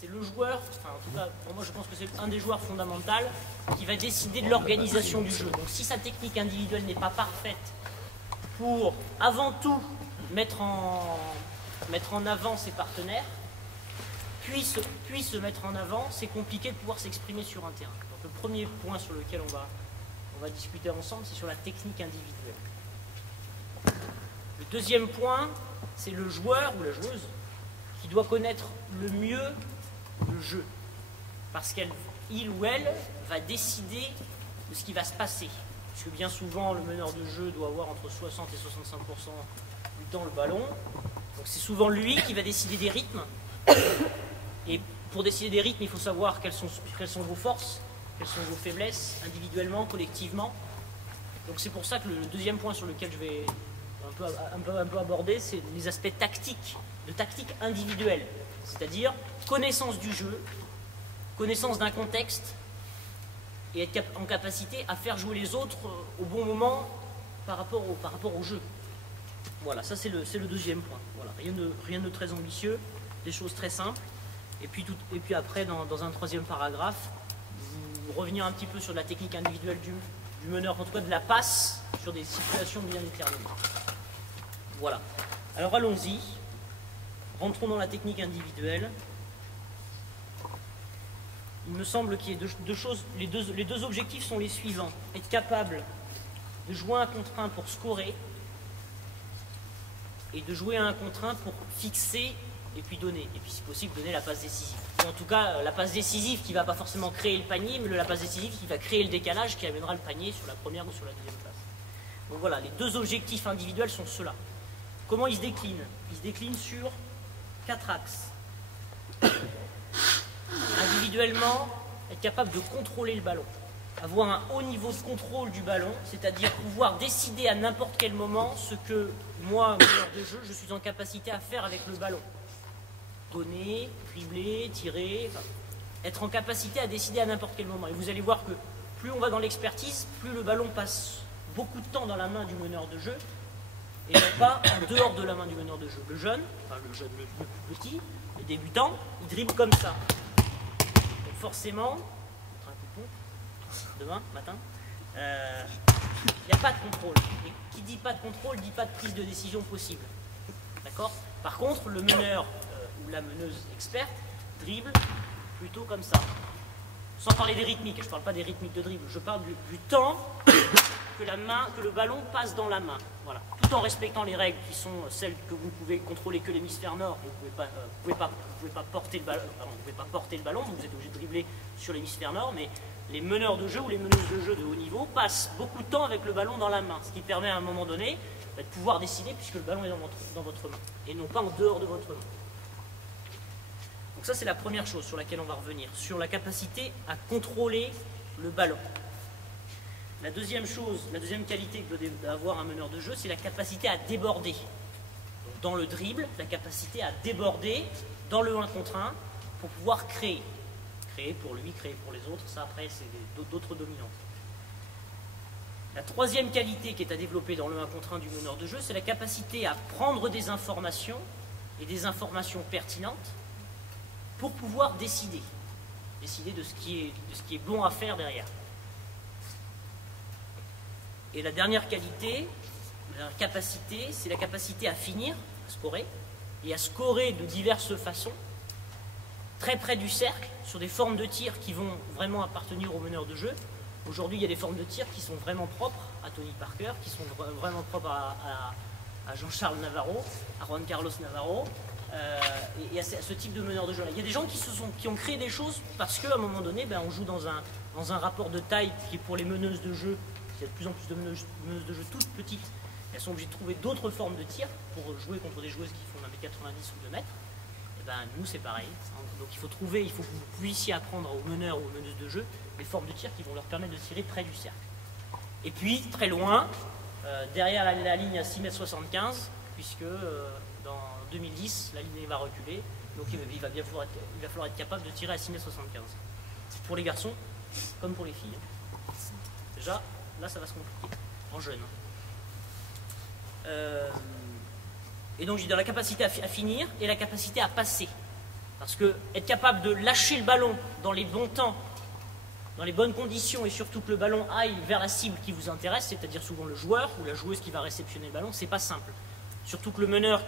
c'est le joueur, enfin en tout cas pour moi je pense que c'est un des joueurs fondamentaux qui va décider de l'organisation du jeu. Donc si sa technique individuelle n'est pas parfaite pour avant tout mettre en avant ses partenaires, puis se mettre en avant, c'est compliqué de pouvoir s'exprimer sur un terrain. Donc le premier point sur lequel on va discuter ensemble, c'est sur la technique individuelle. Le deuxième point, c'est le joueur ou la joueuse qui doit connaître le mieux le jeu. Parce qu'il ou elle va décider de ce qui va se passer. Puisque bien souvent, le meneur de jeu doit avoir entre 60 et 65% du temps le ballon. Donc c'est souvent lui qui va décider des rythmes. Et pour décider des rythmes, il faut savoir quelles sont vos forces, quelles sont vos faiblesses, individuellement, collectivement. Donc c'est pour ça que le deuxième point sur lequel je vais un peu aborder, c'est les aspects tactiques, de tactique individuelle. C'est-à-dire connaissance du jeu, connaissance d'un contexte, et être en capacité à faire jouer les autres au bon moment par rapport au jeu. Voilà, ça c'est le deuxième point. Voilà, rien de très ambitieux, des choses très simples. Et puis après, dans un troisième paragraphe, vous revenir un petit peu sur la technique individuelle du meneur, en tout cas de la passe, sur des situations bien déterminées. Voilà. Alors allons-y. Rentrons dans la technique individuelle. Il me semble qu'il y a deux choses. Les deux objectifs sont les suivants. Être capable de jouer un contre un pour scorer et de jouer un contre un pour fixer et puis donner. Et puis si possible donner la passe décisive. Ou en tout cas la passe décisive qui ne va pas forcément créer le panier, mais la passe décisive qui va créer le décalage qui amènera le panier sur la première ou sur la deuxième passe. Donc voilà, les deux objectifs individuels sont ceux-là. Comment ils se déclinent? Ils se déclinent sur 4 axes. Individuellement, être capable de contrôler le ballon. Avoir un haut niveau de contrôle du ballon, c'est-à-dire pouvoir décider à n'importe quel moment ce que moi, meneur de jeu, je suis en capacité à faire avec le ballon. Donner, dribbler, tirer, enfin, être en capacité à décider à n'importe quel moment. Et vous allez voir que plus on va dans l'expertise, plus le ballon passe beaucoup de temps dans la main du meneur de jeu, et non pas en dehors de la main du meneur de jeu. Le jeune, le plus petit, le débutant, il dribble comme ça. Donc forcément, un coup de pompe, demain matin, il n'y a pas de contrôle. Et qui dit pas de contrôle, dit pas de prise de décision possible. D'accord? Par contre, le meneur ou la meneuse experte dribble plutôt comme ça. Sans parler des rythmiques, je ne parle pas des rythmiques de dribble, je parle du temps que le ballon passe dans la main. Voilà. Tout en respectant les règles qui sont celles que vous ne pouvez contrôler que l'hémisphère nord. Vous ne pouvez pas porter le ballon, vous êtes obligé de dribbler sur l'hémisphère nord, mais les meneurs de jeu ou les meneuses de jeu de haut niveau passent beaucoup de temps avec le ballon dans la main, ce qui permet à un moment donné de pouvoir décider puisque le ballon est dans votre main et non pas en dehors de votre main. Donc ça c'est la première chose sur laquelle on va revenir, sur la capacité à contrôler le ballon. La deuxième chose, la deuxième qualité que doit avoir un meneur de jeu, c'est la capacité à déborder. Donc dans le dribble, la capacité à déborder dans le 1 contre 1 pour pouvoir créer. Créer pour lui, créer pour les autres, ça après c'est d'autres dominantes. La troisième qualité qui est à développer dans le 1 contre 1 du meneur de jeu, c'est la capacité à prendre des informations et des informations pertinentes pour pouvoir décider. Décider de ce qui est bon à faire derrière. Et la dernière qualité, la capacité, c'est la capacité à finir, à scorer, et à scorer de diverses façons, très près du cercle, sur des formes de tir qui vont vraiment appartenir au meneur de jeu. Aujourd'hui, il y a des formes de tir qui sont vraiment propres à Tony Parker, qui sont vraiment propres à Jean-Charles Navarro, à Juan Carlos Navarro, et à ce type de meneur de jeu-là. Il y a des gens qui ont créé des choses parce qu'à un moment donné, on joue dans un rapport de taille qui est pour les meneuses de jeu. Il y a de plus en plus de meneuses de jeu toutes petites. Elles sont obligées de trouver d'autres formes de tir pour jouer contre des joueuses qui font 1m90 ou 2 mètres. Et nous c'est pareil. Donc il faut que vous puissiez apprendre aux meneurs ou aux meneuses de jeu des formes de tir qui vont leur permettre de tirer près du cercle. Et puis très loin, derrière la ligne à 6,75 m, puisque dans 2010 la ligne va reculer. Donc il va falloir être capable de tirer à 6,75 m. Pour les garçons comme pour les filles. Déjà, là ça va se compliquer, en jeune. Et donc j'ai dans la capacité à finir et la capacité à passer. Parce que être capable de lâcher le ballon dans les bons temps, dans les bonnes conditions, et surtout que le ballon aille vers la cible qui vous intéresse, c'est-à-dire souvent le joueur ou la joueuse qui va réceptionner le ballon, c'est pas simple. Surtout que le meneur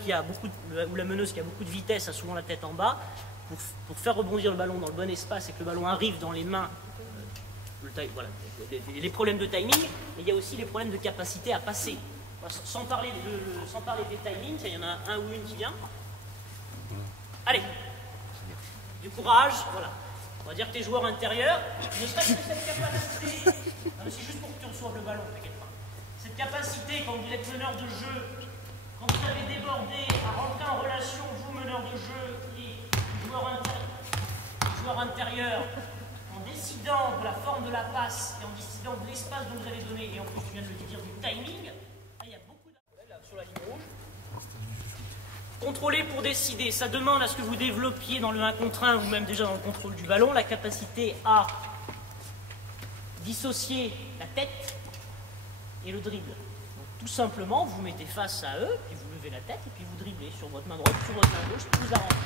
ou la meneuse qui a beaucoup de vitesse a souvent la tête en bas. Pour faire rebondir le ballon dans le bon espace et que le ballon arrive dans les mains, voilà, les problèmes de timing, mais il y a aussi les problèmes de capacité à passer. Sans parler des timings, il y en a un ou une qui vient. Allez, du courage, voilà. On va dire que tes joueurs intérieurs, ne serait-ce que cette capacité, c'est juste pour que tu reçoives le ballon, t'inquiète pas. Cette capacité, quand vous êtes meneur de jeu, quand vous avez débordé, à rentrer en relation, vous meneur de jeu et joueur intérieur, en décidant de la forme de la passe et en décidant de l'espace dont vous allez donner, et en plus tu viens de le dire du timing, là, il y a beaucoup là, sur la ligne rouge. Contrôler pour décider, ça demande à ce que vous développiez dans le 1 contre 1 ou même déjà dans le contrôle du ballon la capacité à dissocier la tête et le dribble. Donc, tout simplement, vous mettez face à eux, puis vous levez la tête et puis vous dribblez sur votre main droite, sur votre main gauche, vous arrangez.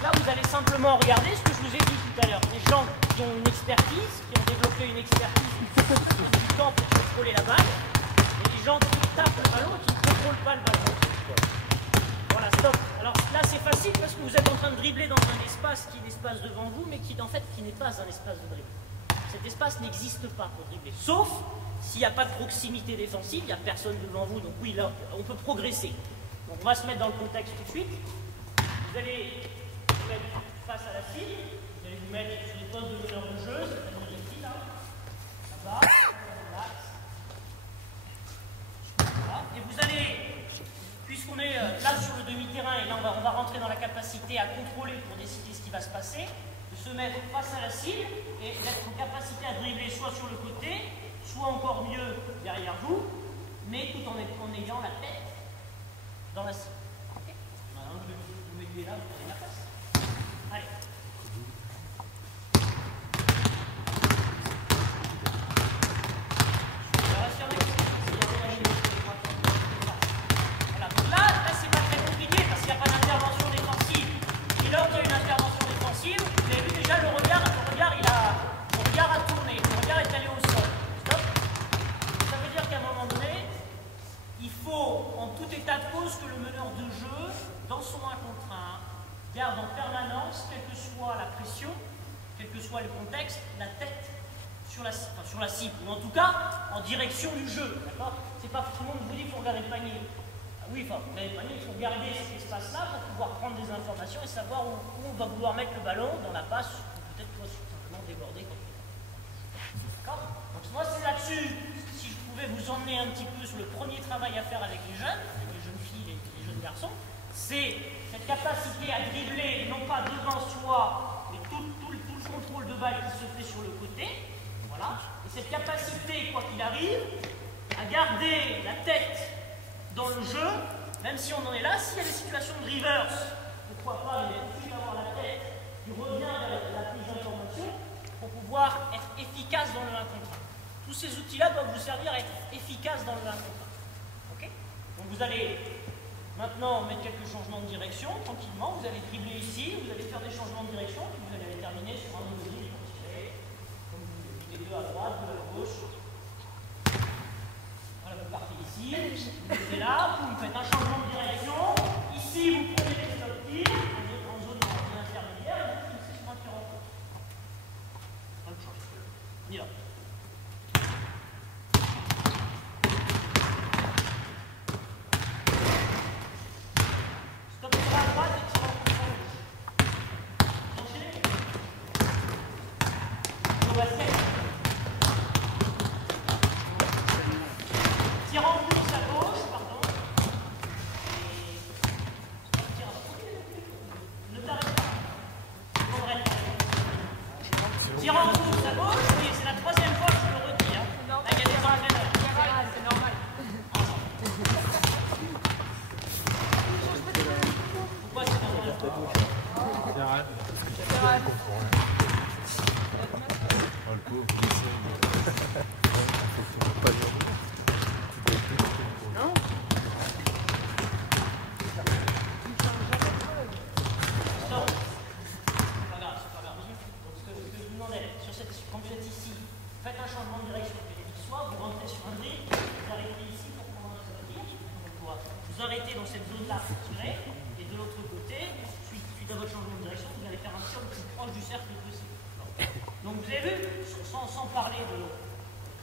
Là, vous allez simplement regarder ce que je vous ai dit tout à l'heure. Des gens qui ont une expertise, qui ont développé une expertise, qui ont du temps pour contrôler la balle, et des gens qui tapent le ballon et qui ne contrôlent pas le ballon. Voilà, stop. Alors là, c'est facile parce que vous êtes en train de dribbler dans un espace qui est l'espace devant vous, mais qui en fait qui n'est pas un espace de dribble. Cet espace n'existe pas pour dribbler. Sauf s'il n'y a pas de proximité défensive, il n'y a personne devant vous, donc oui, là, on peut progresser. Donc on va se mettre dans le contexte tout de suite. Vous allez vous mettre face à la cible, vous allez vous mettre sur les postes de meneur de jeu, c'est-à-dire ici, là-bas, relax. Voilà. Et vous allez, puisqu'on est là sur le demi-terrain, et là on va rentrer dans la capacité à contrôler pour décider ce qui va se passer, de se mettre face à la cible et d'être en capacité à dribbler soit sur le côté, soit encore mieux derrière vous, mais tout en ayant la tête dans la cible. Okay. Maintenant, vous mettez là, vous prenez la place. Allez. Voilà, donc là c'est pas très compliqué parce qu'il n'y a pas d'intervention défensive. Et là, il y a une intervention défensive, vous avez vu déjà le regard a tourné, le regard est allé au sol. Stop. Ça veut dire qu'à un moment donné, il faut, en tout état de cause, que le meneur de jeu, dans son 1 contre 1, garde en permanence, quelle que soit la pression, quel que soit le contexte, la tête sur la cible, ou en tout cas en direction du jeu. D'accord ? C'est pas tout le monde vous dit qu'il faut regarder le panier. Ah oui, enfin, vous avez le panier, il faut regarder cet espace-là pour pouvoir prendre des informations et savoir où on va vouloir mettre le ballon dans la passe, ou peut-être simplement déborder quand il est. D'accord ? Donc moi c'est là-dessus, si je pouvais vous emmener un petit peu sur le premier travail à faire avec les jeunes filles et les jeunes garçons, c'est cette capacité à dribbler, non pas devant soi, mais tout le contrôle de balle qui se fait sur le côté. Voilà. Et cette capacité, quoi qu'il arrive, à garder la tête dans le jeu, même si on en est là, s'il y a des situations de reverse, pourquoi pas, il y a tout de suite avoir la tête qui revient vers la prise d'information pour pouvoir être efficace dans le 1 contre 1. Tous ces outils-là doivent vous servir à être efficace dans le 1 contre 1. Okay ? Donc vous allez maintenant mettre quelques changements de direction, tranquillement, vous allez dribbler ici, vous allez faire des changements de direction, puis vous allez terminer sur un nouveau dribble pour tirer, comme vous mettez 2 à droite, 2 à gauche. Voilà, vous partez ici, vous mettez là, vous faites un changement de direction, ici vous prenez les stop tirs, en zone intermédiaire, et vous finissez sur un tir en cours. On y va. Tirant en pouce à gauche, oui, c'est la troisième. capacité dans cette zone-là pour tirer, et de l'autre côté, suite à votre changement de direction, vous allez faire un tir le plus proche du cercle possible. Donc vous avez vu, sans parler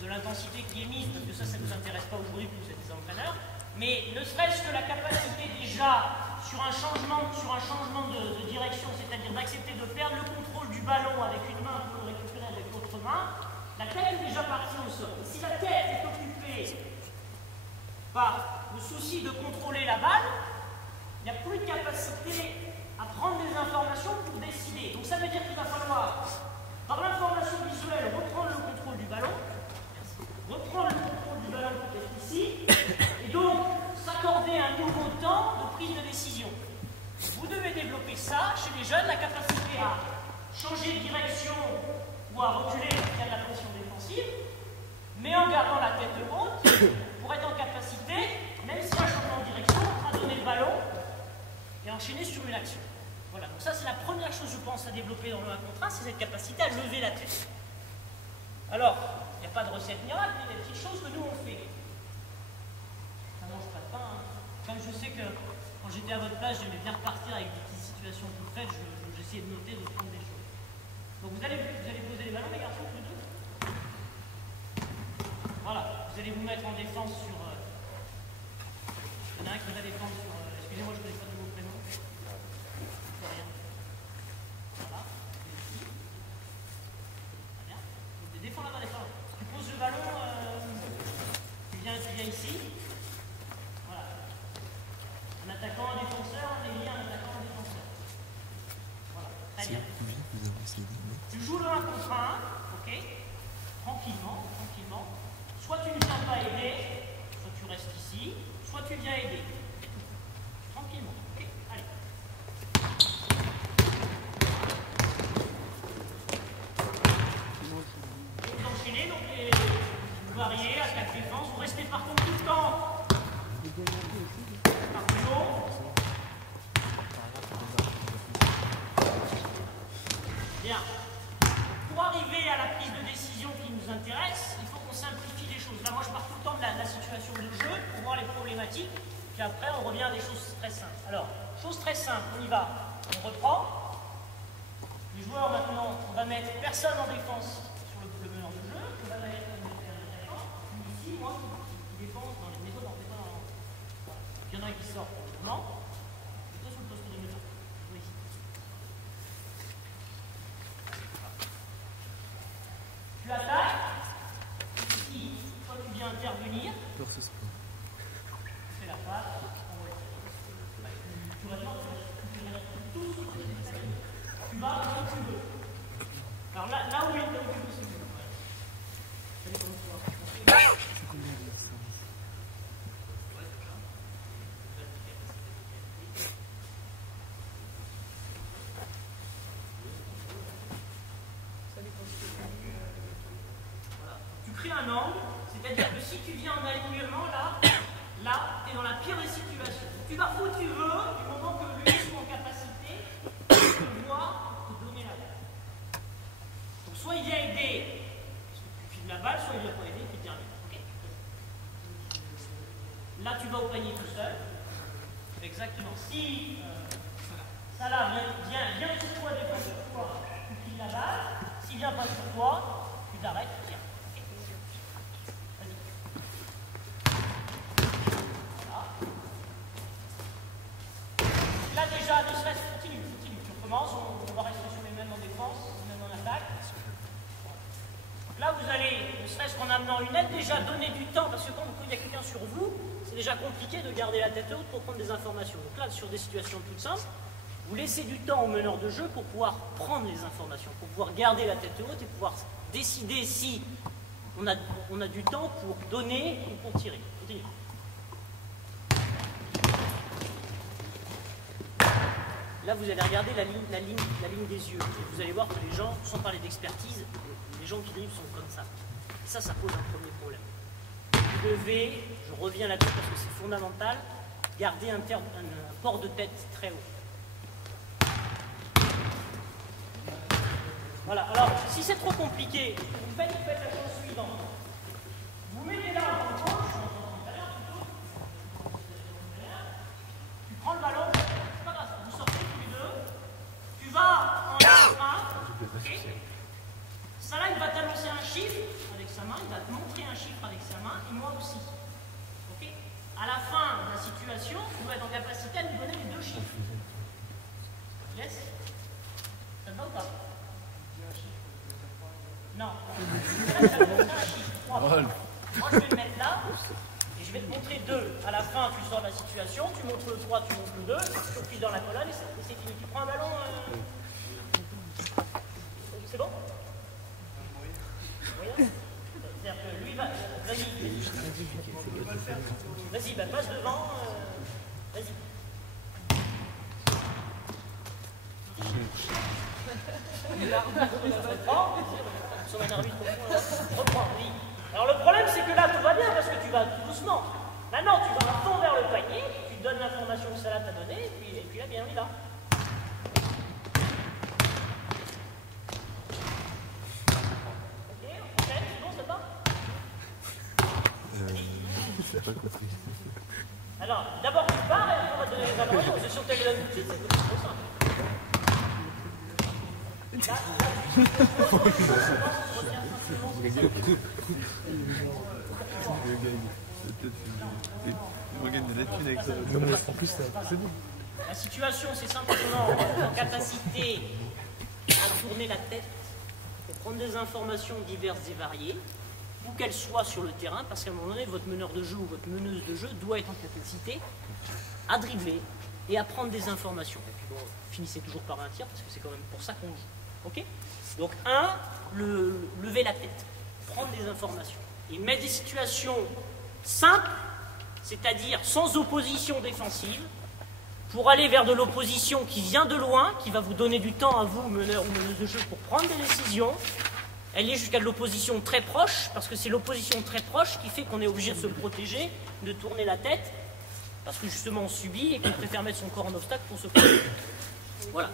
de l'intensité qui est mise, parce que ça ne nous intéresse pas aujourd'hui pour ces entraîneurs, mais ne serait-ce que la capacité déjà sur un changement de direction, c'est-à-dire d'accepter de perdre le contrôle du ballon avec une main pour le récupérer avec l'autre main, la tête est déjà partie au sol. Et si la tête est occupée par le souci de contrôler la balle, il n'y a plus de capacité à prendre des informations pour décider. Donc ça veut dire qu'il va falloir, par l'information visuelle, reprendre le contrôle du ballon, peut-être ici, et donc s'accorder un nouveau temps de prise de décision. Vous devez développer ça chez les jeunes, la capacité à changer de direction ou à reculer quand il y a de la pression défensive, mais en gardant la tête haute pour être en capacité, même si un changement de direction, à donner le ballon et enchaîner sur une action. Voilà, donc ça c'est la première chose, je pense, à développer dans le 1 contre 1, c'est cette capacité à lever la tête. Alors, il n'y a pas de recette miracle, mais il y a des petites choses que nous on fait. Ça ne mange pas de pain. Hein. Comme je sais que quand j'étais à votre place, j'aimais bien repartir avec des petites situations toutes faites, j'essayais de noter, de prendre des choses. Donc vous allez poser les ballons, les garçons, tous les deux. Voilà, vous allez vous mettre en défense sur... Il y en a un qui va défendre sur... Excusez-moi, je ne connais pas de vos prénoms. Rien. Voilà. Très bien. Défends là-bas, défends. Tu poses le ballon, tu viens ici. Voilà. Un attaquant, un défenseur, un ailier, un attaquant, un défenseur. Voilà. Très bien. Tu joues le 1 contre 1, ok? Tranquillement. Soit tu ne viens pas aider, soit tu restes ici, soit tu viens aider. Tranquillement, ok? Allez. Vous enchaînez, donc vous variez à 4 défenses, vous restez par contre tout le temps par plus haut. Bien. Pour arriver à la prise de décision qui nous intéresse, il faut qu'on simplifie les choses. Là, moi, je pars tout le temps de la situation de jeu pour voir les problématiques, puis après, on revient à des choses très simples. Alors, chose très simple, on y va. On reprend. Les joueurs, maintenant, on va mettre personne en défense sur le meneur de jeu. On va mettre un attaquant. Ici, moi, qui défense dans les méthodes en fait. Il y en a un qui sort pour le moment. Plutôt sur le poste de meneur. Oui. Tu attaques, ici, toi tu viens intervenir, tu fais la passe, tu vas tu vas comme tu veux. Alors là où il est, c'est mieux. Tu crées un angle, c'est-à-dire que si tu viens en alignement, là, tu es dans la pire des situations. Tu vas où tu veux, du moment que lui soit en capacité de voir, te donner la balle. Donc soit il vient aider, parce que tu files la balle, soit il vient pas aider, tu termines. Okay. Là, tu vas au panier tout seul. Exactement. Si Salah vient sur toi, défend sur toi, tu files la balle. S'il vient pas sur toi, tu t'arrêtes, tu tires. Là déjà, ne serait-ce continue. Tu recommences, on va rester sur les mêmes en défense, les mêmes en attaque. Là, vous allez, ne serait-ce qu'en amenant une aide, déjà donner du temps, parce que quand il y a quelqu'un sur vous, c'est déjà compliqué de garder la tête haute pour prendre des informations. Donc là, sur des situations toutes simples, vous laissez du temps au meneur de jeu pour pouvoir prendre les informations, pour pouvoir garder la tête haute et pouvoir décider si on a du temps pour donner ou pour tirer. Continue. Là, vous allez regarder la ligne des yeux. Et vous allez voir que les gens, sans parler d'expertise, les gens qui dribblent sont comme ça. Et ça pose un premier problème. Vous devez, je reviens là-dessus parce que c'est fondamental, garder un port de tête très haut. Voilà, alors, si c'est trop compliqué, vous faites la chose suivante. Vous mettez là en gauche, Moi, je vais le mettre là, et je vais te montrer 2. À la fin, tu sors de la situation, tu montres le 3, tu montres le 2, tu appuies dans la colonne, et c'est fini. Tu prends un ballon. C'est bon? C'est-à-dire que lui va. Vas-y. Vas-y, bah, passe devant. Vas-y. Sur un arbitre au fond, reprends, oui. Alors le problème c'est que là tout va bien parce que tu vas tout doucement. Maintenant tu vas à fond vers le panier, tu donnes l'information que Salah t'a donnée, et puis là bien oui là. Ok, c'est bon, ça va? Alors, d'abord tu pars et on va te donner les informations. C'est sûr que tu les donnes tout de suite, c'est trop simple. La situation, c'est simplement en capacité à tourner la tête pour prendre des informations diverses et variées, où qu'elles soient sur le terrain, parce qu'à un moment donné, votre meneur de jeu ou votre meneuse de jeu doit être en capacité à dribbler et à prendre des informations. Et puis bon, finissez toujours par un tir, parce que c'est quand même pour ça qu'on joue. Ok? Donc, lever la tête, prendre des informations. Et mettre des situations simples, c'est-à-dire sans opposition défensive, pour aller vers de l'opposition qui vient de loin, qui va vous donner du temps à vous, meneur ou meneuse de jeu, pour prendre des décisions. Elle est jusqu'à de l'opposition très proche, parce que c'est l'opposition très proche qui fait qu'on est obligé de se protéger, de tourner la tête, parce que justement on subit et qu'on préfère mettre son corps en obstacle pour se protéger. Voilà.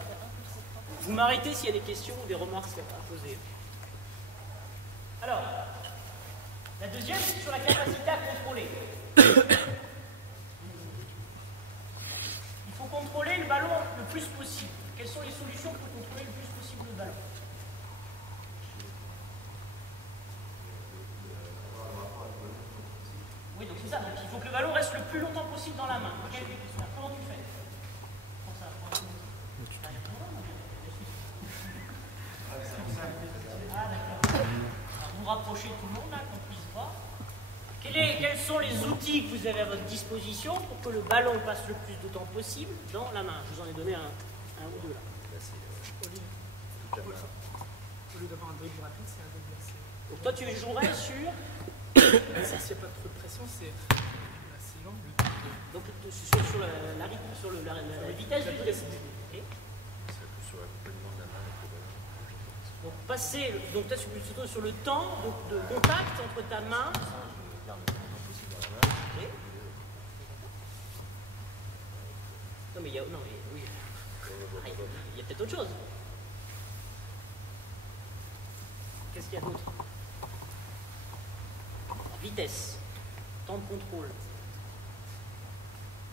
Vous m'arrêtez s'il y a des questions ou des remarques à poser. Alors, la deuxième, c'est sur la capacité à contrôler. Il faut contrôler le ballon le plus possible. Quelles sont les solutions pour contrôler le plus possible le ballon? Oui, donc c'est ça. Donc il faut que le ballon reste le plus longtemps possible dans la main. Comment tu fais pour ça? Ah, d'accord. Vous rapprochez tout le monde là, qu'on puisse voir. Quels sont les outils que vous avez à votre disposition pour que le ballon passe le plus de temps possible dans la main? Je vous en ai donné un ou deux là. Au lieu d'avoir un dribble rapide, c'est un dribble assez. Donc toi tu jouerais sur. Ça, s'il n'y a pas trop de pression, c'est assez lent. Donc sur la vitesse du dribble. Okay. Sur l'accompagnement de la main avec le ballon. Donc passer, donc tu es plutôt sur le temps de contact entre ta main. Okay. Non mais il y a, non, mais, oui. Il y a peut-être autre chose. Qu'est-ce qu'il y a d'autre? Vitesse, temps de contrôle. Je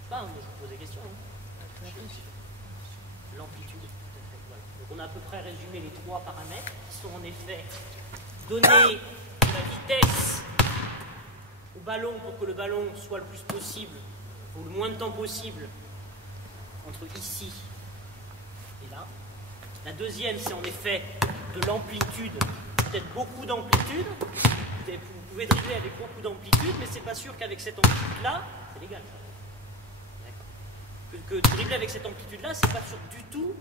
sais pas, je vous pose des questions. Hein. L'amplitude. Voilà. Donc on a à peu près résumé les 3 paramètres qui sont en effet donner la vitesse au ballon pour que le ballon soit le plus possible, ou le moins de temps possible, entre ici et là. La deuxième, c'est en effet de l'amplitude, peut-être beaucoup d'amplitude. Vous pouvez dribbler avec beaucoup d'amplitude, mais c'est pas sûr qu'avec cette amplitude-là, c'est légal. Que dribbler avec cette amplitude-là, c'est pas sûr du tout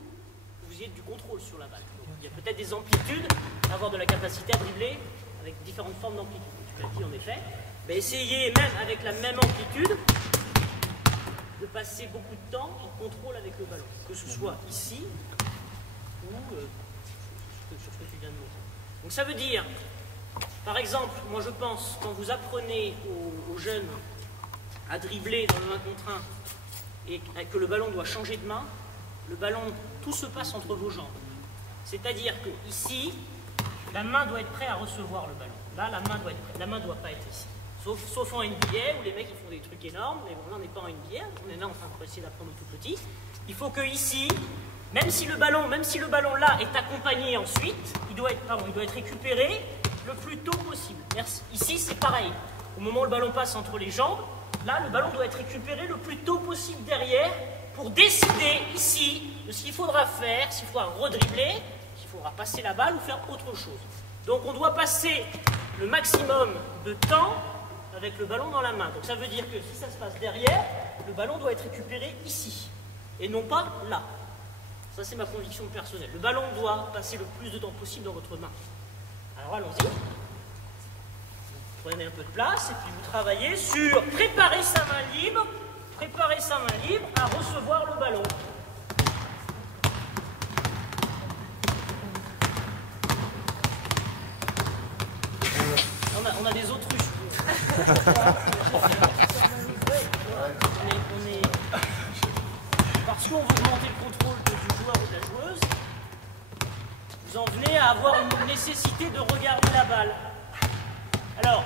que vous ayez du contrôle sur la balle. Donc, il y a peut-être des amplitudes, avoir de la capacité à dribbler avec différentes formes d'amplitude. Tu l'as dit en effet. Mais essayez même avec la même amplitude de passer beaucoup de temps en contrôle avec le ballon, que ce soit ici ou sur ce que tu viens de montrer. Donc ça veut dire, par exemple, moi je pense, quand vous apprenez aux jeunes à dribbler dans le 1 contre 1 et que le ballon doit changer de main, le ballon, tout se passe entre vos jambes. C'est-à-dire que ici, la main doit être prête à recevoir le ballon. Là, la main doit être prête. La main ne doit pas être ici. Sauf en NBA, où les mecs ils font des trucs énormes, mais bon, là on n'est pas en NBA, on est là en train d'essayer d'apprendre au tout petit. Il faut que ici, même si le ballon là est accompagné ensuite, il doit être récupéré le plus tôt possible. Merci. Ici c'est pareil. Au moment où le ballon passe entre les jambes, là le ballon doit être récupéré le plus tôt possible derrière pour décider ici de ce qu'il faudra faire, s'il faudra redribbler, s'il faudra passer la balle ou faire autre chose. Donc on doit passer le maximum de temps avec le ballon dans la main. Donc ça veut dire que si ça se passe derrière, le ballon doit être récupéré ici, et non pas là. Ça, c'est ma conviction personnelle. Le ballon doit passer le plus de temps possible dans votre main. Alors allons-y. Vous prenez un peu de place, et puis vous travaillez sur préparer sa main libre à recevoir le ballon. On a des autruches. Parce qu'on veut augmenter le contrôle du joueur ou de la joueuse, vous en venez à avoir une nécessité de regarder la balle. Alors,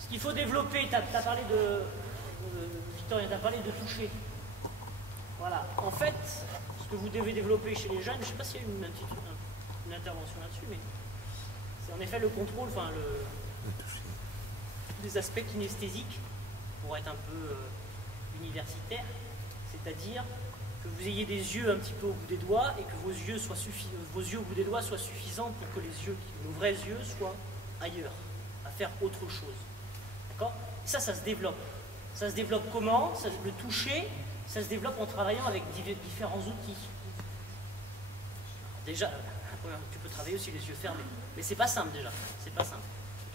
ce qu'il faut développer, tu as parlé de... Victorien, tu as parlé de toucher. Voilà. En fait, ce que vous devez développer chez les jeunes, je ne sais pas s'il y a eu une intervention là-dessus, mais c'est en effet le contrôle, enfin des aspects kinesthésiques, pour être un peu universitaire, c'est-à-dire que vous ayez des yeux un petit peu au bout des doigts et que vos yeux au bout des doigts soient suffisants pour que nos vrais yeux soient ailleurs, à faire autre chose. D'accord? Ça se développe. Ça se développe comment? Le toucher, ça se développe en travaillant avec différents outils. Déjà, tu peux travailler aussi les yeux fermés, mais c'est pas simple déjà, c'est pas simple,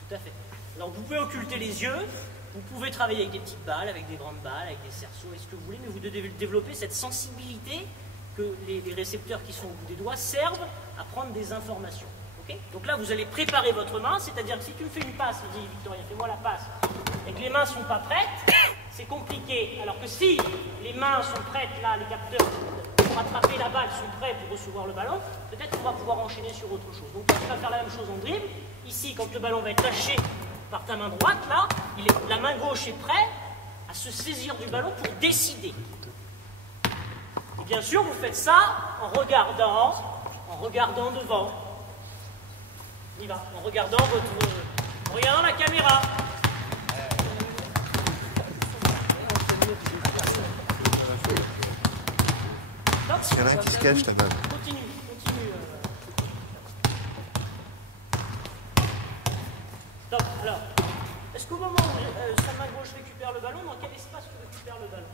tout à fait. Alors vous pouvez occulter les yeux, vous pouvez travailler avec des petites balles, avec des grandes balles, avec des cerceaux, et ce que vous voulez, mais vous devez développer cette sensibilité que les récepteurs qui sont au bout des doigts servent à prendre des informations. Okay? Donc là, vous allez préparer votre main, c'est-à-dire que si tu me fais une passe, je dis Victorien, fais-moi la passe, et que les mains ne sont pas prêtes, c'est compliqué. Alors que si les mains sont prêtes, là, les capteurs pour attraper la balle sont prêts pour recevoir le ballon, peut-être qu'on va pouvoir enchaîner sur autre chose. Donc toi, tu vas faire la même chose en dribble. Ici, quand le ballon va être lâché par ta main droite, là, la main gauche est prête à se saisir du ballon pour décider. Et bien sûr, vous faites ça en regardant devant. On y va, en regardant la caméra. Il y en a un qui se cache là-bas. Continue. Stop. Alors, est-ce qu'au moment où sa main gauche récupère le ballon, dans quel espace tu récupères le ballon?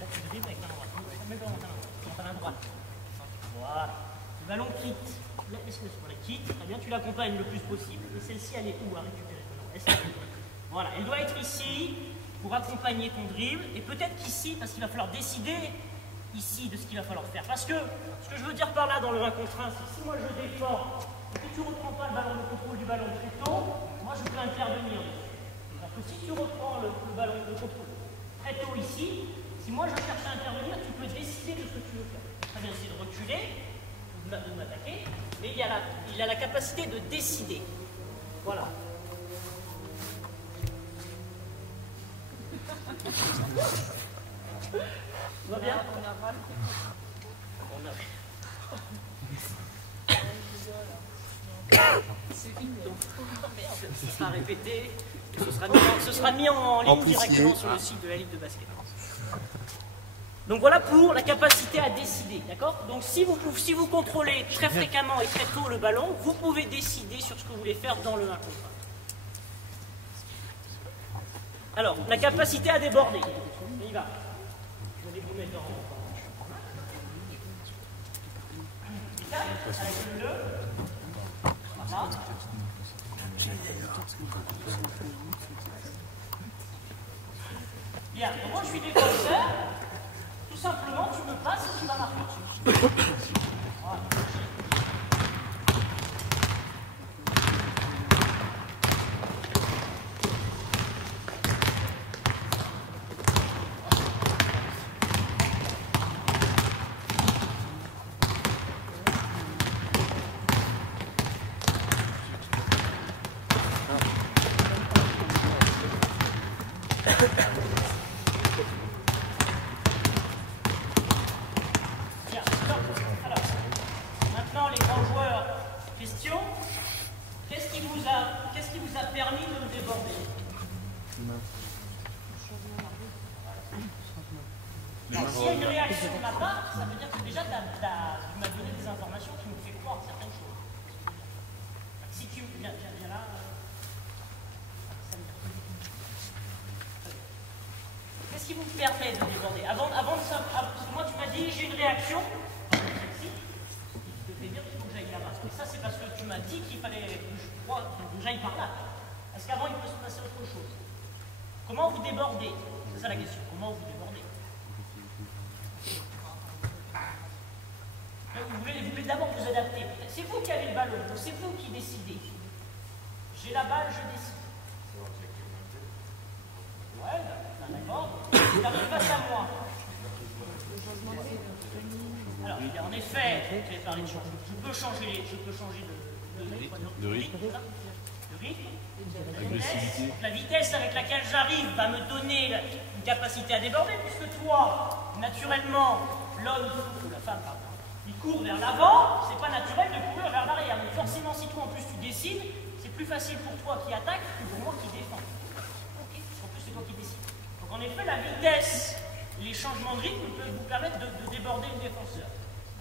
Là, tu dribbles avec la main droite. Mets dans ta main droite. Voilà. Le ballon quitte. Laisse-le quitte. Très bien, tu l'accompagnes le plus possible. Et celle-ci, elle est où à récupérer le ballon? Voilà, elle doit être ici pour accompagner ton dribble. Et peut-être qu'ici, parce qu'il va falloir décider ici de ce qu'il va falloir faire. Parce que ce que je veux dire par là dans le 1 contre 1, c'est que si moi je défends et que tu ne reprends pas le contrôle du ballon très tôt, moi je peux intervenir dessus. Alors que si tu reprends le ballon de contrôle très tôt ici, si moi je cherche à intervenir, tu peux décider de ce que tu veux faire. Très bien, c'est de reculer, de m'attaquer, mais il a la capacité de décider. Voilà. Tout va bien? Ce sera répété, ce sera mis en ligne directement sur le site de la Ligue de basket. Donc voilà pour la capacité à décider, d'accord? Donc si vous contrôlez très fréquemment et très tôt le ballon, vous pouvez décider sur ce que vous voulez faire dans le 1 contre 1. Alors, la capacité à déborder, on y va. Je vais vous mettre en... Avec le 2. Voilà. Bien, donc moi je suis défenseur. Tout simplement, tu me passes et tu vas marquer dessus. Voilà. S'il y a une réaction de ma part, ça veut dire que déjà tu m'as donné des informations qui me me permet de déborder, avant de ça, parce que moi tu m'as dit j'ai une réaction, celle-ci, qui te fait dire qu'il faut que j'aille là-bas. Et ça c'est parce que tu m'as dit qu'il fallait que j'aille par là. Parce qu'avant il peut se passer autre chose. Comment vous débordez? C'est ça la question. Comment vous débordez? Vous voulez d'abord vous adapter. C'est vous qui avez le ballon, donc c'est vous qui décidez. J'ai la balle, je décide. Ouais, d'accord. Tu arrives face à moi. Alors, en effet, je vais parler de changement. Je peux changer de rythme. La vitesse avec laquelle j'arrive va me donner une capacité à déborder, puisque toi, naturellement, l'homme ou la femme, pardon, il court vers l'avant, c'est pas naturel de courir vers l'arrière. Donc forcément, si toi en plus tu décides, c'est plus facile pour toi qui attaque que pour moi qui défend. Okay. En plus, c'est toi qui décides. Donc en effet, la vitesse, les changements de rythme peuvent vous permettre de déborder le défenseur.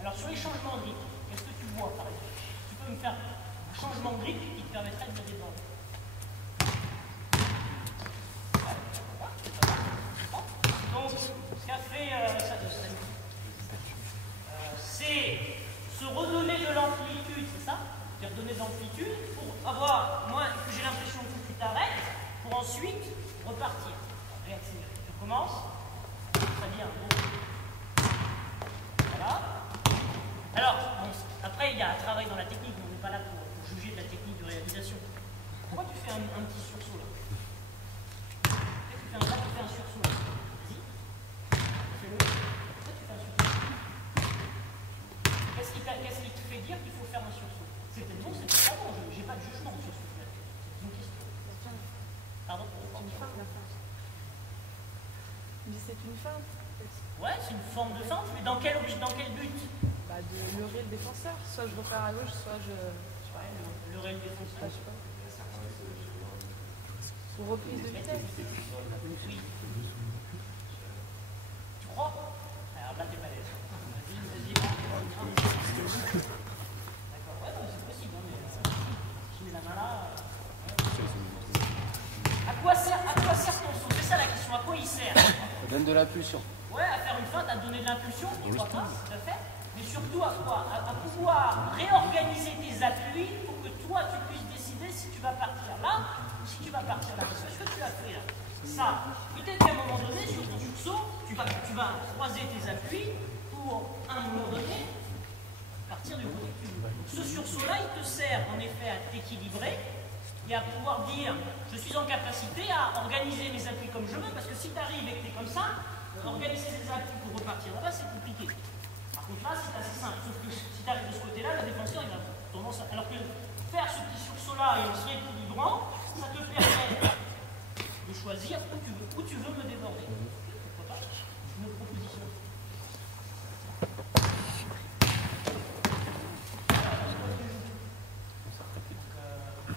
Alors sur les changements de rythme, qu'est-ce que tu vois par exemple? Tu peux me faire un changement de rythme qui te permettrait de me déborder. Donc, ce qu'a fait c'est se redonner de l'amplitude, c'est ça? C'est redonner de l'amplitude pour avoir, moi, que j'ai l'impression que tu t'arrêtes, pour ensuite repartir. Réaccélérer. Je commence. Très bien. Voilà. Alors, bon, après, il y a un travail dans la technique, mais on n'est pas là pour juger de la technique de réalisation. Pourquoi tu fais un petit sursaut là? Tu fais un sursaut là. Vas-y. Fais-le. Pourquoi tu fais un sursaut? Qu'est-ce qui te fait dire qu'il faut faire un sursaut? C'est peut-être bon, c'est peut-être pas bon, j'ai pas de jugement sur ce sujet. C'est une question. Pardon? C'est une feinte, la feinte. C'est une feinte. Ouais, c'est une forme de feinte, mais dans quel but? Bah, de leurrer le défenseur. Soit je repars à gauche, soit je sais pas, leurrer le défenseur. Je sais pas. Ou reprise de vitesse. Oui. Tu crois? Alors là, t'es balèze. Vas-y. D'accord, ouais, c'est possible, hein, mais je mets la main là. À quoi sert ton saut? C'est ça la question, à quoi il sert? Ça donne de l'impulsion. Ouais, à faire une feinte, à donner de l'impulsion, pourquoi pas, tout à fait. Mais surtout à quoi? À pouvoir réorganiser tes appuis pour que toi tu puisses décider si tu vas partir là ou si tu vas partir là. Parce que ce que tu as fait là, ça, peut-être qu'à un moment donné, sur ton sursaut, tu vas croiser tes appuis pour, à un moment donné, partir du côté que tu veux. Donc, ce sursaut-là, il te sert en effet à t'équilibrer et à pouvoir dire, je suis en capacité à organiser mes appuis comme je veux, parce que si tu arrives et que tu es comme ça, organiser ses appuis pour repartir là-bas, c'est compliqué. Par contre là, c'est assez simple. Sauf que si tu arrives de ce côté-là, le défenseur, il a tendance à... Alors que faire ce petit sursaut-là et en se rééquilibrant, ça te permet de choisir où tu veux me déborder. Pourquoi pas? Une autre proposition.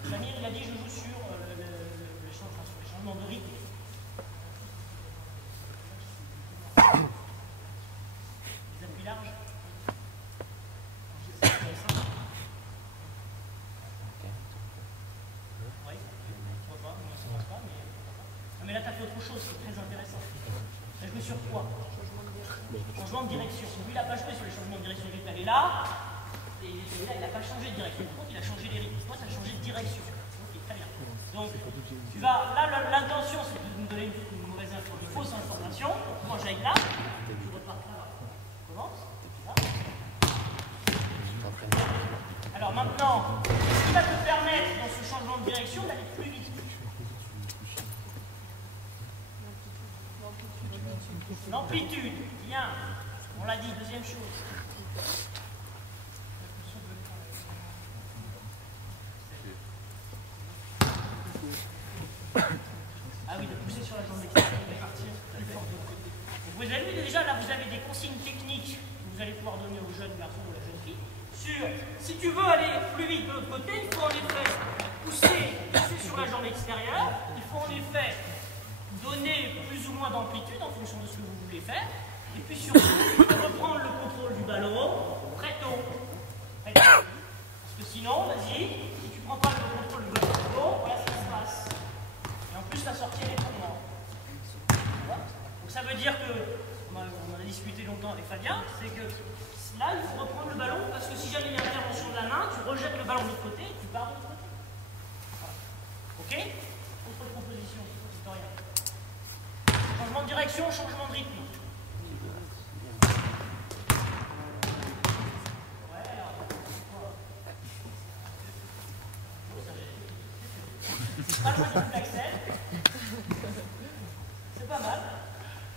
Samir, il a dit je joue sur les changements de rythme. Les appuis larges. C'est intéressant. Oui, pourquoi pas, moi ça ne passe pas, mais pourquoi pas. Non, mais là tu as fait autre chose, c'est très intéressant. Tu as joué sur quoi? Changement de direction. Lui, il n'a pas joué sur les changements de direction. Il est allé là, et là, il n'a pas changé de direction. Par contre, il a changé les rythmes. Toi, tu as changé de direction. Ok, très bien. Donc, tu vas. Là, l'intention, c'est de nous donner une mauvaise information, une fausse information. Moi, j'aille là, tu repars là. Commence. Là. Alors maintenant, ce qui va te permettre, dans ce changement de direction, d'aller plus vite. L'amplitude, bien. On l'a dit, deuxième chose. Ah oui, de pousser sur la jambe extérieure et partir plus fort de l'autre côté. Donc vous avez vu déjà, là vous avez des consignes techniques que vous allez pouvoir donner aux jeunes garçons ou à la jeune fille sur, si tu veux aller plus vite de l'autre côté, il faut en effet pousser sur la jambe extérieure, il faut en effet donner plus ou moins d'amplitude en fonction de ce que vous voulez faire, et puis surtout, il faut reprendre le contrôle du ballon très tôt. Parce que sinon, vas-y, si tu ne prends pas le contrôle du ballon, voilà ce qui se passe. Et en plus, la sortie elle est tournante. Donc ça veut dire que, on en a discuté longtemps avec Fabien, c'est que là, il faut reprendre le ballon parce que si jamais il y a intervention de la main, tu rejettes le ballon de l'autre côté et tu pars de l'autre côté. Voilà. Ok? Autre proposition, Victoria. Changement de direction, changement de rythme. Pas loin du double axel. C'est pas mal.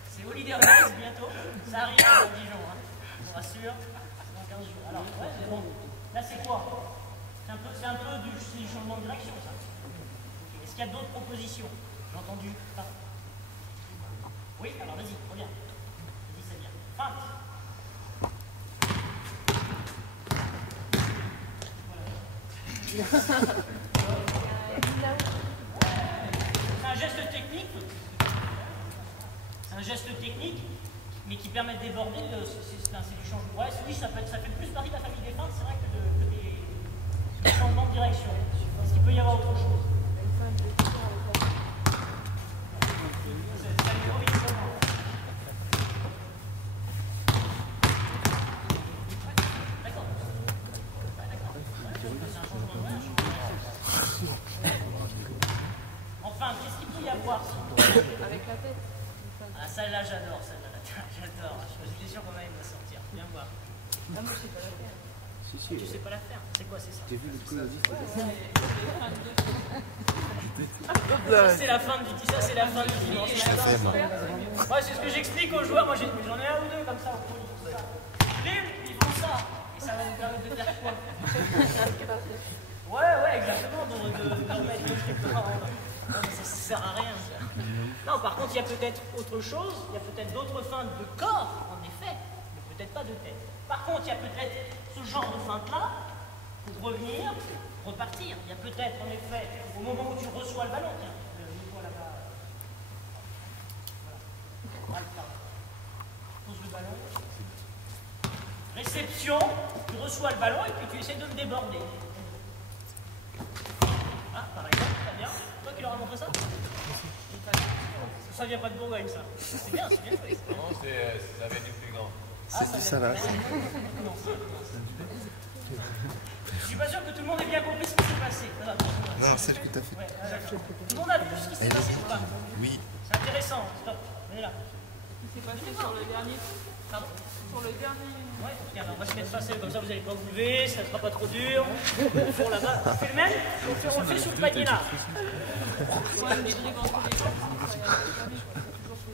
C'est Holiday Race bientôt. Ça arrive à Dijon, hein. Je vous rassure. C'est dans 15 jours. Alors, ouais, c'est bon. Là, c'est quoi? C'est un peu du changement de direction, ça. Okay. Est-ce qu'il y a d'autres propositions? J'ai entendu. Ah. Oui, alors vas-y, reviens. Vas-y, c'est bien. Feinte. Voilà. C'est un geste technique. C'est un geste technique, mais qui permet de déborder. C'est du changement. Ouais, oui, ça fait plus partie de la famille des feintes, c'est vrai, que des changements de direction. Est-ce qu'il peut y avoir autre chose? Enfin, qu'est-ce qu'il peut y avoir? Avec la tête. Ah, celle-là, j'adore, celle-là. J'adore. Je suis sûr qu'on va me sortir. Viens voir. Ah, moi, je sais pas la faire. Tu sais pas la faire? C'est quoi, c'est ça? J'ai vu le coloniste. Ça, c'est la fin du dimanche. Moi, c'est ce que j'explique aux joueurs. Moi, j'en ai un ou deux comme ça au poli. Ils font ça. Et ça va nous permettre de faire quoi? Ouais, exactement. De remettre le truc dans. Non, mais ça sert à rien, ça. Non, par contre, il y a peut-être autre chose. Il y a peut-être d'autres feintes de corps, en effet, mais peut-être pas de tête. Par contre, il y a peut-être ce genre de feinte-là pour revenir, repartir. Il y a peut-être, en effet, au moment où tu reçois le ballon, tiens, mets-toi là-bas. Voilà. Pose le ballon. Réception, tu reçois le ballon et puis tu essaies de le déborder. Ah, par exemple, très bien. Toi qui leur as montré ça? Ça vient pas de Bourgogne, ça. C'est bien, c'est bien fait. Non, ça vient du plus grand. C'est du salade. Je suis pas sûr que tout le monde ait bien compris ce qui s'est passé. Non, celle que tu as fait. Ouais, tout le monde a vu ce qui s'est passé ou pas? Oui. C'est intéressant. Stop. On est là. C'est passé sur le dernier. Pardon? Sur le dernier. Ouais, tiens, on va se mettre face à eux, comme ça vous n'allez pas vous lever, ça ne sera pas trop dur. Au fond là-bas. On fait le même? On le fait sur le panier là.